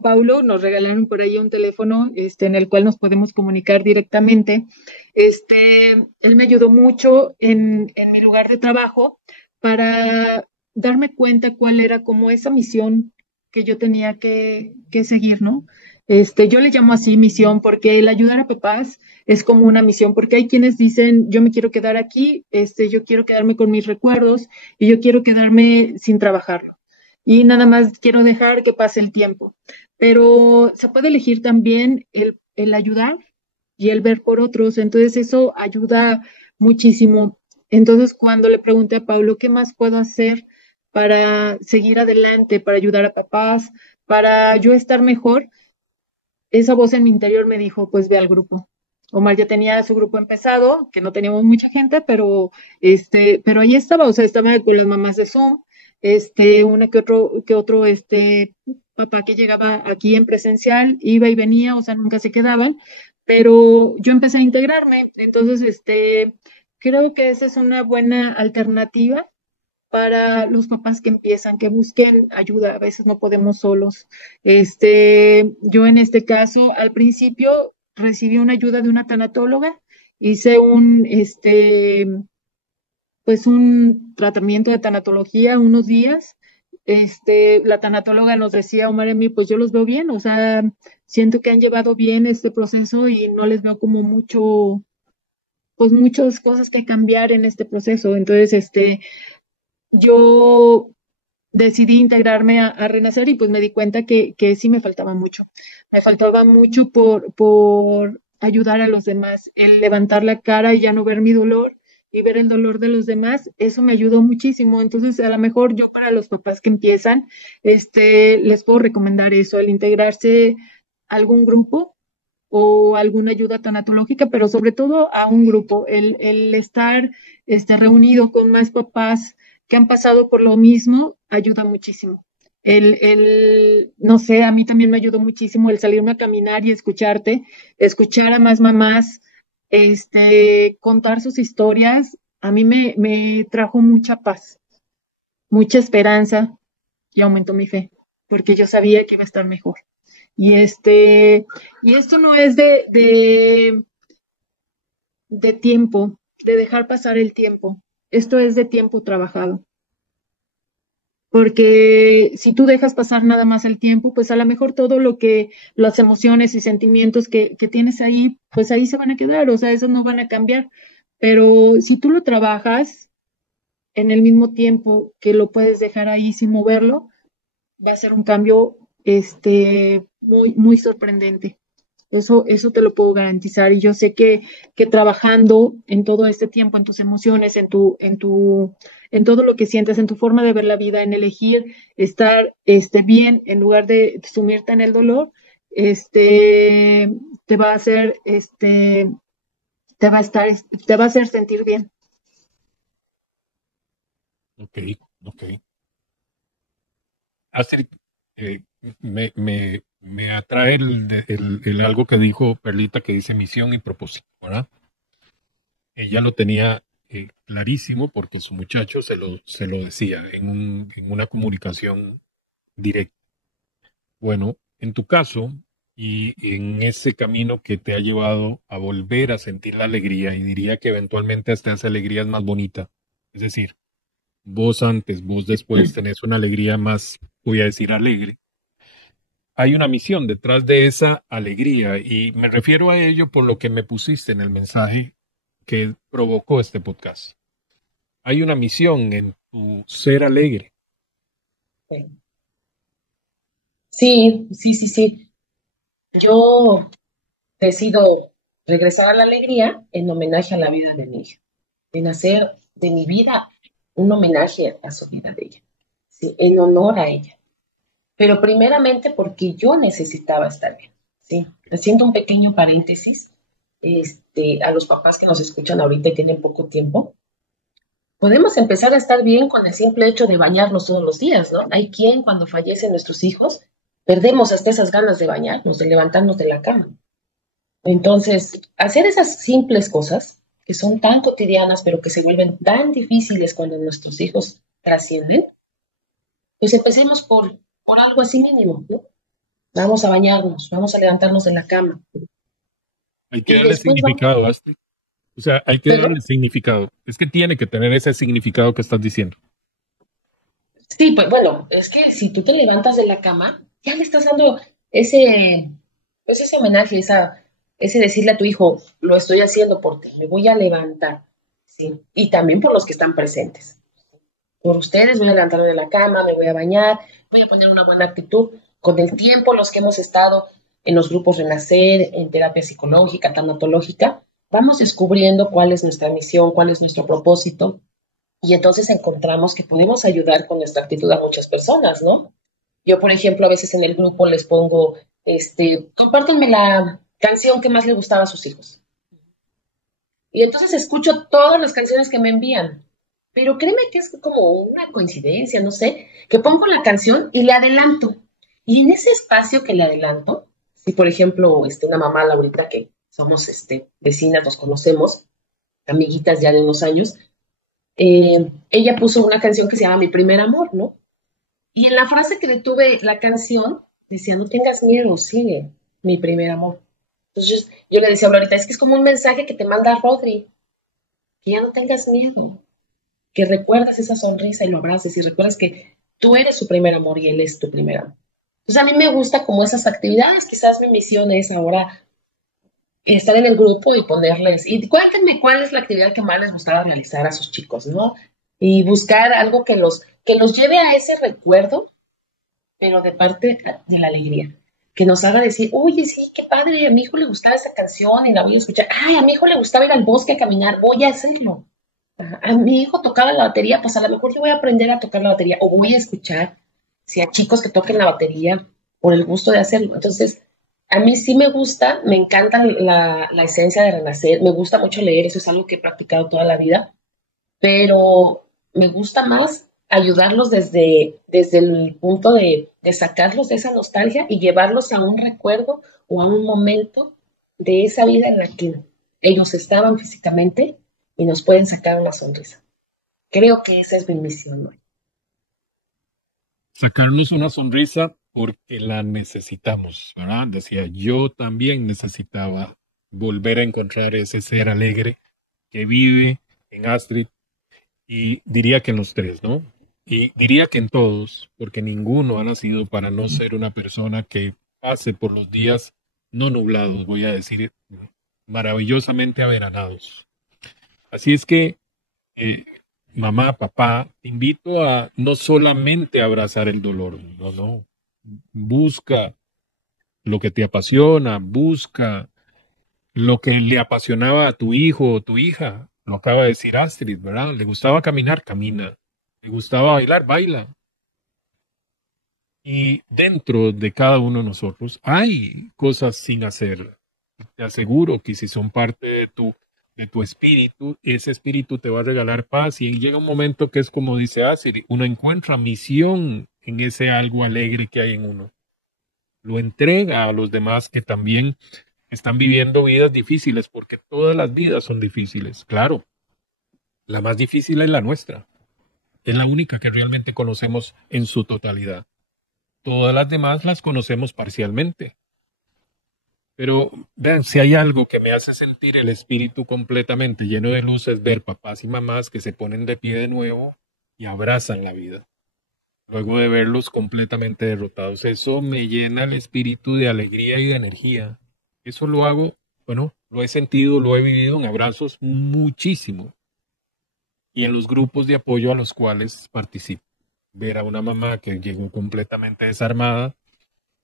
Paulo. Nos regalaron por ahí un teléfono en el cual nos podemos comunicar directamente. Él me ayudó mucho en mi lugar de trabajo para darme cuenta cuál era como esa misión que yo tenía que seguir, ¿no? Yo le llamo así misión porque el ayudar a papás es como una misión, porque hay quienes dicen, yo me quiero quedar aquí, yo quiero quedarme con mis recuerdos, y yo quiero quedarme sin trabajarlo. Y nada más quiero dejar que pase el tiempo. Pero se puede elegir también el ayudar y el ver por otros. Entonces eso ayuda muchísimo. Entonces cuando le pregunté a Pablo, ¿qué más puedo hacer para seguir adelante, para ayudar a papás, para yo estar mejor? Esa voz en mi interior me dijo, pues ve al grupo. Omar ya tenía su grupo empezado, que no teníamos mucha gente, pero ahí estaba, o sea, estaba con las mamás de Zoom, una que otro, papá que llegaba aquí en presencial, iba y venía, o sea, nunca se quedaban, pero yo empecé a integrarme, entonces, creo que esa es una buena alternativa para los papás que empiezan, que busquen ayuda, a veces no podemos solos. Yo en este caso, al principio recibí una ayuda de una tanatóloga, hice pues un tratamiento de tanatología unos días. La tanatóloga nos decía, Omar y a mí, pues yo los veo bien, o sea, siento que han llevado bien este proceso y no les veo como pues muchas cosas que cambiar en este proceso. Entonces, yo decidí integrarme a Renacer y pues me di cuenta que sí me faltaba mucho. Me faltaba mucho por ayudar a los demás, el levantar la cara y ya no ver mi dolor y ver el dolor de los demás, eso me ayudó muchísimo. Entonces, a lo mejor yo para los papás que empiezan, les puedo recomendar eso, el integrarse a algún grupo o alguna ayuda tanatológica, pero sobre todo a un grupo, el estar reunido con más papás que han pasado por lo mismo ayuda muchísimo. No sé, a mí también me ayudó muchísimo el salirme a caminar y escucharte, escuchar a más mamás, contar sus historias, a mí me trajo mucha paz, mucha esperanza y aumentó mi fe, porque yo sabía que iba a estar mejor. Y esto no es de tiempo, de dejar pasar el tiempo. Esto es de tiempo trabajado. Porque si tú dejas pasar nada más el tiempo, pues a lo mejor todo las emociones y sentimientos que tienes ahí, pues ahí se van a quedar, o sea, esos no van a cambiar. Pero si tú lo trabajas en el mismo tiempo que lo puedes dejar ahí sin moverlo, va a ser un cambio, muy, muy sorprendente. Eso te lo puedo garantizar. Y yo sé que trabajando en todo este tiempo, en tus emociones, en todo lo que sientes, en tu forma de ver la vida, en elegir estar, bien, en lugar de sumirte en el dolor, te va a hacer, te va a estar, te va a hacer sentir bien. Ok, ok. Astrid, eh, me atrae el algo que dijo Perlita, que dice misión y propósito, ¿verdad? ella lo tenía clarísimo porque su muchacho se lo decía en una comunicación directa. Bueno, en tu caso y en ese camino que te ha llevado a volver a sentir la alegría, y diría que eventualmente hasta esa alegría es más bonita. Es decir, vos antes, vos después tenés una alegría más, voy a decir, alegre. Hay una misión detrás de esa alegría y me refiero a ello por lo que me pusiste en el mensaje que provocó este podcast. Hay una misión en tu ser alegre. Sí, sí, sí, sí. Yo decido regresar a la alegría en homenaje a la vida de mi hija, en hacer de mi vida un homenaje a su vida de ella, ¿sí? En honor a ella. Pero primeramente porque yo necesitaba estar bien, ¿sí? Haciendo un pequeño paréntesis, a los papás que nos escuchan ahorita y tienen poco tiempo, podemos empezar a estar bien con el simple hecho de bañarnos todos los días, ¿no? Hay quien cuando fallecen nuestros hijos, perdemos hasta esas ganas de bañarnos, de levantarnos de la cama. Entonces, hacer esas simples cosas que son tan cotidianas, pero que se vuelven tan difíciles cuando nuestros hijos trascienden, pues empecemos por algo así mínimo, ¿no? Vamos a bañarnos, vamos a levantarnos de la cama. Hay que Y darle después vamos, significado, Astrid. O sea, hay que ¿perdón? darle significado. Es que tiene que tener ese significado que estás diciendo. Sí, pues bueno, es que si tú te levantas de la cama, ya le estás dando ese, pues ese homenaje, ese decirle a tu hijo, lo estoy haciendo por ti, me voy a levantar, ¿sí? Y también por los que están presentes. Por ustedes voy a levantarme de la cama, me voy a bañar, voy a poner una buena actitud. Con el tiempo, los que hemos estado en los grupos Renacer, en terapia psicológica, tanatológica, vamos descubriendo cuál es nuestra misión, cuál es nuestro propósito, y entonces encontramos que podemos ayudar con nuestra actitud a muchas personas, ¿no? Yo, por ejemplo, a veces en el grupo les pongo, compártanme la canción que más le gustaba a sus hijos. Y entonces escucho todas las canciones que me envían. Pero créeme que es como una coincidencia, no sé, que pongo la canción y le adelanto. Y en ese espacio que le adelanto, si por ejemplo, una mamá Laurita, que somos vecinas, nos conocemos, amiguitas ya de unos años, ella puso una canción que se llama Mi primer amor, ¿no? Y en la frase que detuve la canción, decía, no tengas miedo, sigue, mi primer amor. Entonces yo le decía a Laurita, es que es como un mensaje que te manda Rodri, que ya no tengas miedo, que recuerdas esa sonrisa y lo abraces y recuerdas que tú eres su primer amor y él es tu primer amor. Entonces a mí me gusta como esas actividades, quizás mi misión es ahora estar en el grupo y ponerles, y cuéntenme cuál es la actividad que más les gustaba realizar a sus chicos, ¿no? Y buscar algo que los lleve a ese recuerdo, pero de parte de la alegría. Que nos haga decir, oye, sí, qué padre, a mi hijo le gustaba esa canción y la voy a escuchar. Ay, a mi hijo le gustaba ir al bosque a caminar, voy a hacerlo. A mi hijo tocaba la batería, pues a lo mejor yo voy a aprender a tocar la batería o voy a escuchar si a chicos que toquen la batería por el gusto de hacerlo. Entonces, a mí sí me gusta, me encanta la esencia de Renacer, me gusta mucho leer, eso es algo que he practicado toda la vida, pero me gusta más ayudarlos desde el punto de sacarlos de esa nostalgia y llevarlos a un recuerdo o a un momento de esa vida en la que ellos estaban físicamente y nos pueden sacar una sonrisa. Creo que esa es mi misión hoy. Sacarnos una sonrisa porque la necesitamos, ¿verdad? Decía, yo también necesitaba volver a encontrar ese ser alegre que vive en Astrid y diría que en los tres, ¿no? Y diría que en todos, porque ninguno ha nacido para no ser una persona que pase por los días no nublados, voy a decir, maravillosamente averanados. Así es que eh, mamá, papá, te invito a no solamente abrazar el dolor, no, no. Busca lo que te apasiona, busca lo que le apasionaba a tu hijo o tu hija. Lo acaba de decir Astrid, ¿verdad? Le gustaba caminar, camina. Le gustaba bailar, baila. Y dentro de cada uno de nosotros hay cosas sin hacer. Te aseguro que si son parte de tu espíritu, ese espíritu te va a regalar paz y llega un momento que es como dice Asir, uno encuentra misión en ese algo alegre que hay en uno. Lo entrega a los demás que también están viviendo vidas difíciles, porque todas las vidas son difíciles. Claro, la más difícil es la nuestra. Es la única que realmente conocemos en su totalidad. Todas las demás las conocemos parcialmente. Pero vean, si hay algo que me hace sentir el espíritu completamente lleno de luz es ver papás y mamás que se ponen de pie de nuevo y abrazan la vida. Luego de verlos completamente derrotados, eso me llena el espíritu de alegría y de energía. Eso lo hago, bueno, lo he sentido, lo he vivido en abrazos muchísimo y en los grupos de apoyo a los cuales participo. Ver a una mamá que llegó completamente desarmada,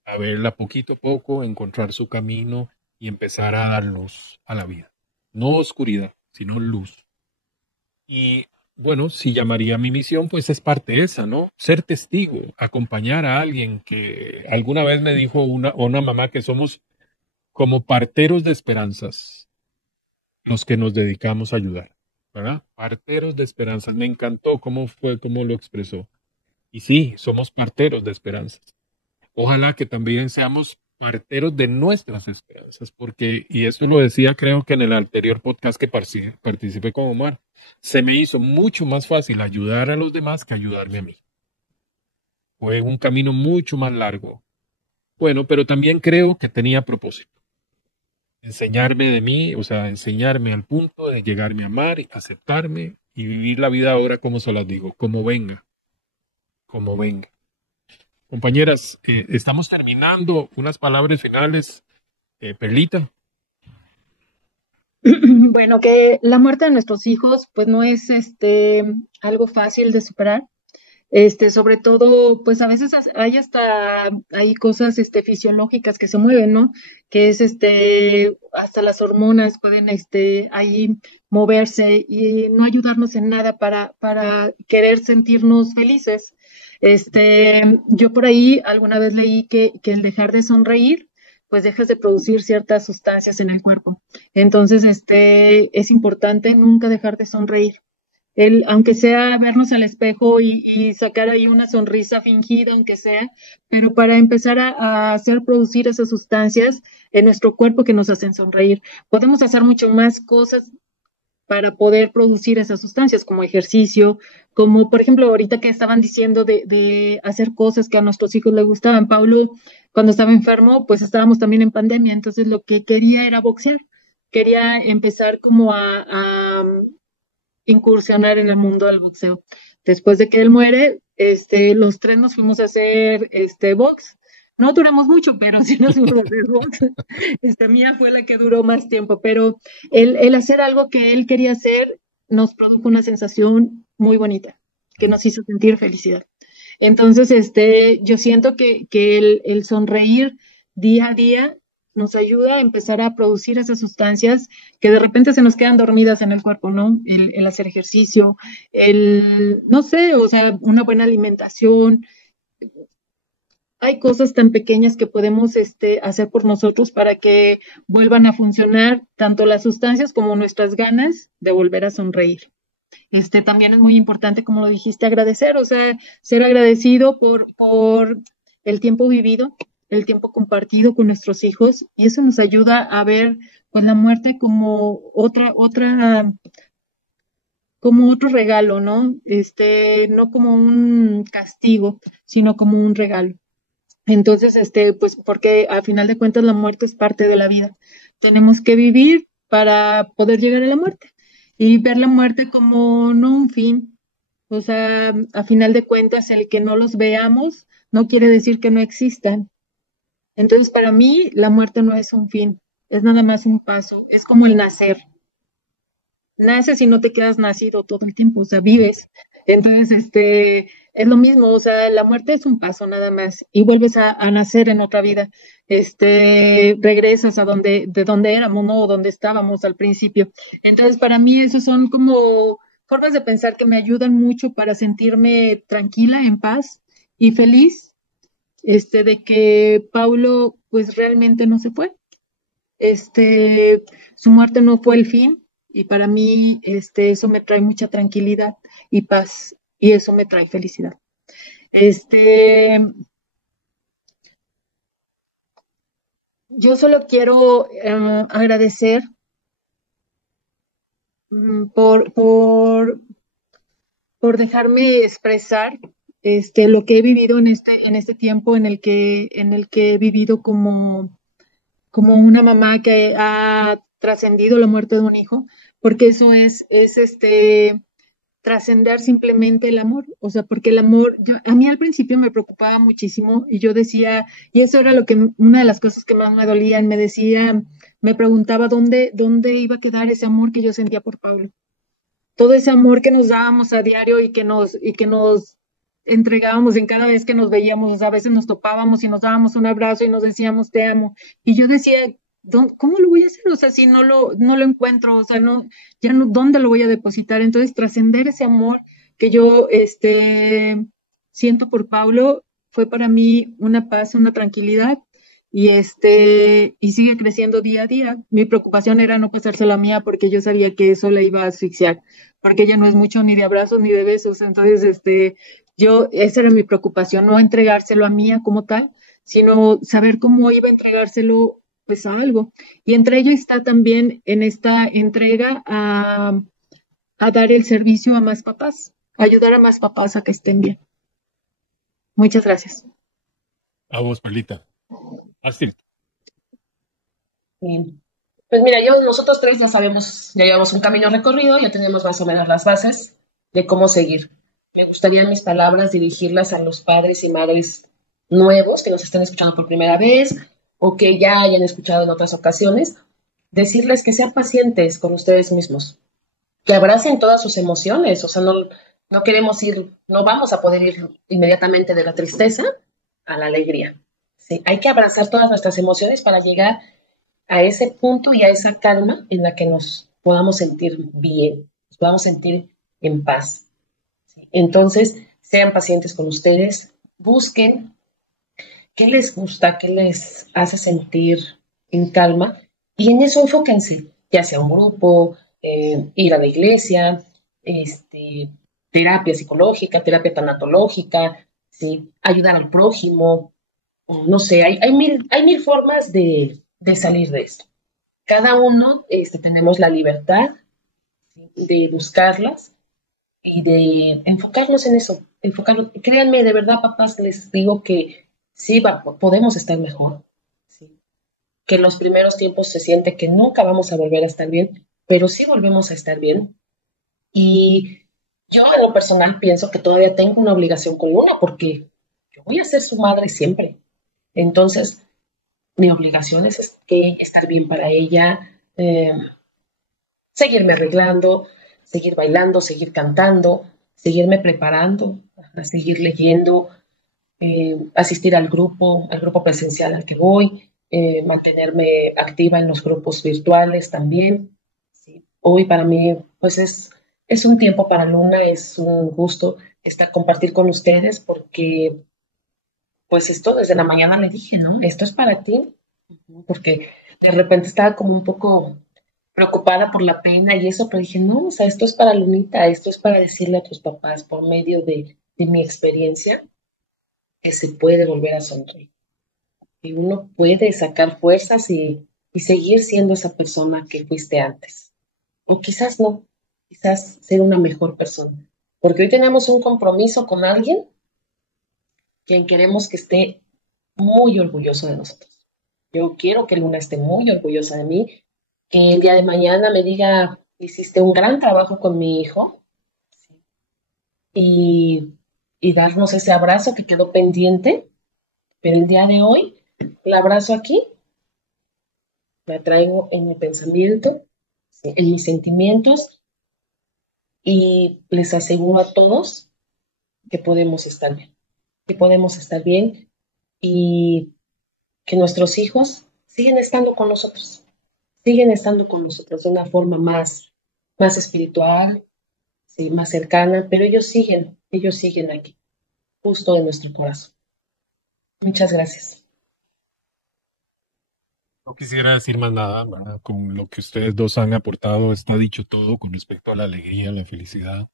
a verla poquito a poco, encontrar su camino y empezar a dar luz a la vida. No oscuridad, sino luz. Y bueno, si llamaría mi misión, pues es parte de esa, ¿no? Ser testigo, acompañar a alguien que alguna vez me dijo una mamá que somos como parteros de esperanzas, los que nos dedicamos a ayudar, ¿verdad? Parteros de esperanzas. Me encantó cómo fue, cómo lo expresó. Y sí, somos parteros de esperanzas. Ojalá que también seamos parteros de nuestras esperanzas, porque, y esto lo decía creo que en el anterior podcast que participé con Omar, se me hizo mucho más fácil ayudar a los demás que ayudarme a mí. Fue un camino mucho más largo. Bueno, pero también creo que tenía propósito. Enseñarme de mí, o sea, enseñarme al punto de llegarme a amar y aceptarme y vivir la vida ahora como se las digo, como venga, como venga. Compañeras, estamos terminando. Unas palabras finales. Perlita. Bueno, que la muerte de nuestros hijos, pues no es algo fácil de superar. Sobre todo, pues a veces hay cosas fisiológicas que se mueven, ¿no? Que es hasta las hormonas pueden ahí moverse y no ayudarnos en nada para querer sentirnos felices. Yo por ahí alguna vez leí que el dejar de sonreír, pues dejas de producir ciertas sustancias en el cuerpo. Entonces, es importante nunca dejar de sonreír. Aunque sea vernos al espejo y sacar ahí una sonrisa fingida, aunque sea, pero para empezar a hacer producir esas sustancias en nuestro cuerpo que nos hacen sonreír. Podemos hacer mucho más cosas para poder producir esas sustancias, como ejercicio, como por ejemplo ahorita que estaban diciendo de hacer cosas que a nuestros hijos les gustaban. Paulo, cuando estaba enfermo, pues estábamos también en pandemia, entonces lo que quería era boxear, quería empezar como a incursionar en el mundo del boxeo. Después de que él muere, los tres nos fuimos a hacer box. No duramos mucho, pero sí nos fuimos a hacer box. Mía fue la que duró más tiempo, pero el hacer algo que él quería hacer nos produjo una sensación muy bonita, que nos hizo sentir felicidad. Entonces, yo siento que el sonreír día a día nos ayuda a empezar a producir esas sustancias que de repente se nos quedan dormidas en el cuerpo, ¿no? El hacer ejercicio, no sé, o sea, una buena alimentación. Hay cosas tan pequeñas que podemos hacer por nosotros para que vuelvan a funcionar tanto las sustancias como nuestras ganas de volver a sonreír. También es muy importante, como lo dijiste, agradecer, o sea, ser agradecido por el tiempo vivido, el tiempo compartido con nuestros hijos, y eso nos ayuda a ver pues la muerte como como otro regalo, ¿no? No como un castigo, sino como un regalo. Entonces, pues porque al final de cuentas la muerte es parte de la vida. Tenemos que vivir para poder llegar a la muerte y ver la muerte como no un fin. O sea, a final de cuentas, el que no los veamos no quiere decir que no existan. Entonces, para mí, la muerte no es un fin, es nada más un paso, es como el nacer. Naces y no te quedas nacido todo el tiempo, o sea, vives. Entonces, es lo mismo, o sea, la muerte es un paso nada más y vuelves a nacer en otra vida. Regresas de donde éramos, ¿no? O donde estábamos al principio. Entonces, para mí, esos son como formas de pensar que me ayudan mucho para sentirme tranquila, en paz y feliz, de que Paulo, pues realmente no se fue. Su muerte no fue el fin y para mí eso me trae mucha tranquilidad y paz y eso me trae felicidad. yo solo quiero agradecer por dejarme expresar lo que he vivido en este tiempo en el que he vivido como una mamá que ha trascendido la muerte de un hijo, porque eso es trascender simplemente el amor, o sea, porque el amor, a mí al principio me preocupaba muchísimo y yo decía, y eso era una de las cosas que más me dolían, me preguntaba dónde iba a quedar ese amor que yo sentía por Pablo, todo ese amor que nos dábamos a diario y que nos entregábamos en cada vez que nos veíamos, o sea, a veces nos topábamos y nos dábamos un abrazo y nos decíamos te amo. Y yo decía, ¿cómo lo voy a hacer? O sea, si no lo encuentro, o sea, ya no, ¿dónde lo voy a depositar? Entonces, trascender ese amor que yo siento por Paulo fue para mí una paz, una tranquilidad. Y sigue creciendo día a día. Mi preocupación era no pasárselo a mía porque yo sabía que eso la iba a asfixiar porque ella no es mucho ni de abrazos ni de besos. Entonces, esa era mi preocupación, no entregárselo a Mía como tal, sino saber cómo iba a entregárselo pues a algo. Y entre ello está también en esta entrega a dar el servicio a más papás, a ayudar a más papás a que estén bien. Muchas gracias. A vos, Perlita. Astrid. Sí. Pues mira, nosotros tres ya sabemos, ya llevamos un camino recorrido, ya tenemos más o menos las bases de cómo seguir. Me gustaría mis palabras dirigirlas a los padres y madres nuevos que nos estén escuchando por primera vez o que ya hayan escuchado en otras ocasiones, decirles que sean pacientes con ustedes mismos, que abracen todas sus emociones, o sea, no queremos no vamos a poder ir inmediatamente de la tristeza a la alegría. Sí, hay que abrazar todas nuestras emociones para llegar a ese punto y a esa calma en la que nos podamos sentir bien, nos podamos sentir en paz. Entonces, sean pacientes con ustedes, busquen qué les gusta, qué les hace sentir en calma y en eso enfóquense, ya sea un grupo, ir a la iglesia, terapia psicológica, terapia tanatológica, ¿sí? Ayudar al prójimo, no sé, hay mil formas de salir de esto. Cada uno tenemos la libertad, ¿sí?, de buscarlas y de enfocarnos en eso. Créanme, de verdad, papás, les digo que sí, podemos estar mejor. ¿Sí? Que en los primeros tiempos se siente que nunca vamos a volver a estar bien, pero sí volvemos a estar bien. Y yo en lo personal pienso que todavía tengo una obligación con Luna porque yo voy a ser su madre siempre. Entonces, mi obligación es que estar bien para ella, seguirme arreglando, seguir bailando, seguir cantando, seguirme preparando, seguir leyendo, asistir al grupo presencial al que voy, mantenerme activa en los grupos virtuales también. ¿Sí? Hoy para mí, pues es un tiempo para Luna, es un gusto compartir con ustedes porque, pues esto desde la mañana le dije, ¿no? Esto es para ti, porque de repente estaba como un poco preocupada por la pena y eso, pero dije, no, o sea, esto es para Lunita, esto es para decirle a tus papás por medio de mi experiencia que se puede volver a sonreír, que uno puede sacar fuerzas y seguir siendo esa persona que fuiste antes. O quizás no, quizás ser una mejor persona. Porque hoy tenemos un compromiso con alguien quien queremos que esté muy orgulloso de nosotros. Yo quiero que Luna esté muy orgullosa de mí, que el día de mañana me diga, hiciste un gran trabajo con mi hijo, y, y darnos ese abrazo que quedó pendiente, pero el día de hoy la abrazo aquí, la traigo en mi pensamiento, ¿sí?, en mis sentimientos, y les aseguro a todos que podemos estar bien, que podemos estar bien y que nuestros hijos siguen estando con nosotros de una forma más espiritual, sí, más cercana, pero ellos siguen aquí, justo en nuestro corazón. Muchas gracias. No quisiera decir más nada, ¿verdad? Con lo que ustedes dos han aportado está dicho todo con respecto a la alegría, la felicidad,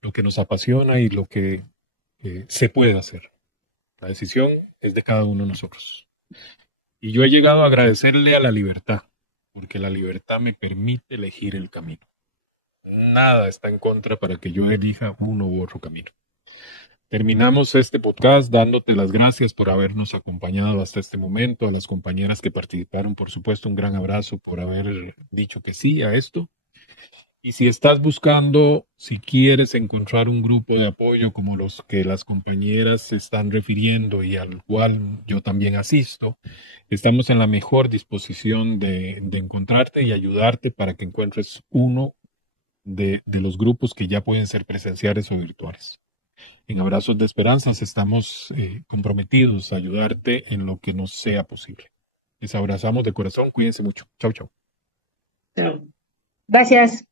lo que nos apasiona y lo que se puede hacer. La decisión es de cada uno de nosotros. Y yo he llegado a agradecerle a la libertad, porque la libertad me permite elegir el camino. Nada está en contra para que yo elija uno u otro camino. Terminamos este podcast dándote las gracias por habernos acompañado hasta este momento, a las compañeras que participaron, por supuesto, un gran abrazo por haber dicho que sí a esto. Y si estás buscando, si quieres encontrar un grupo de apoyo como los que las compañeras se están refiriendo y al cual yo también asisto, estamos en la mejor disposición de encontrarte y ayudarte para que encuentres uno de los grupos que ya pueden ser presenciales o virtuales. En Abrazos de Esperanzas estamos comprometidos a ayudarte en lo que nos sea posible. Les abrazamos de corazón. Cuídense mucho. Chau, chau. Chao. Gracias.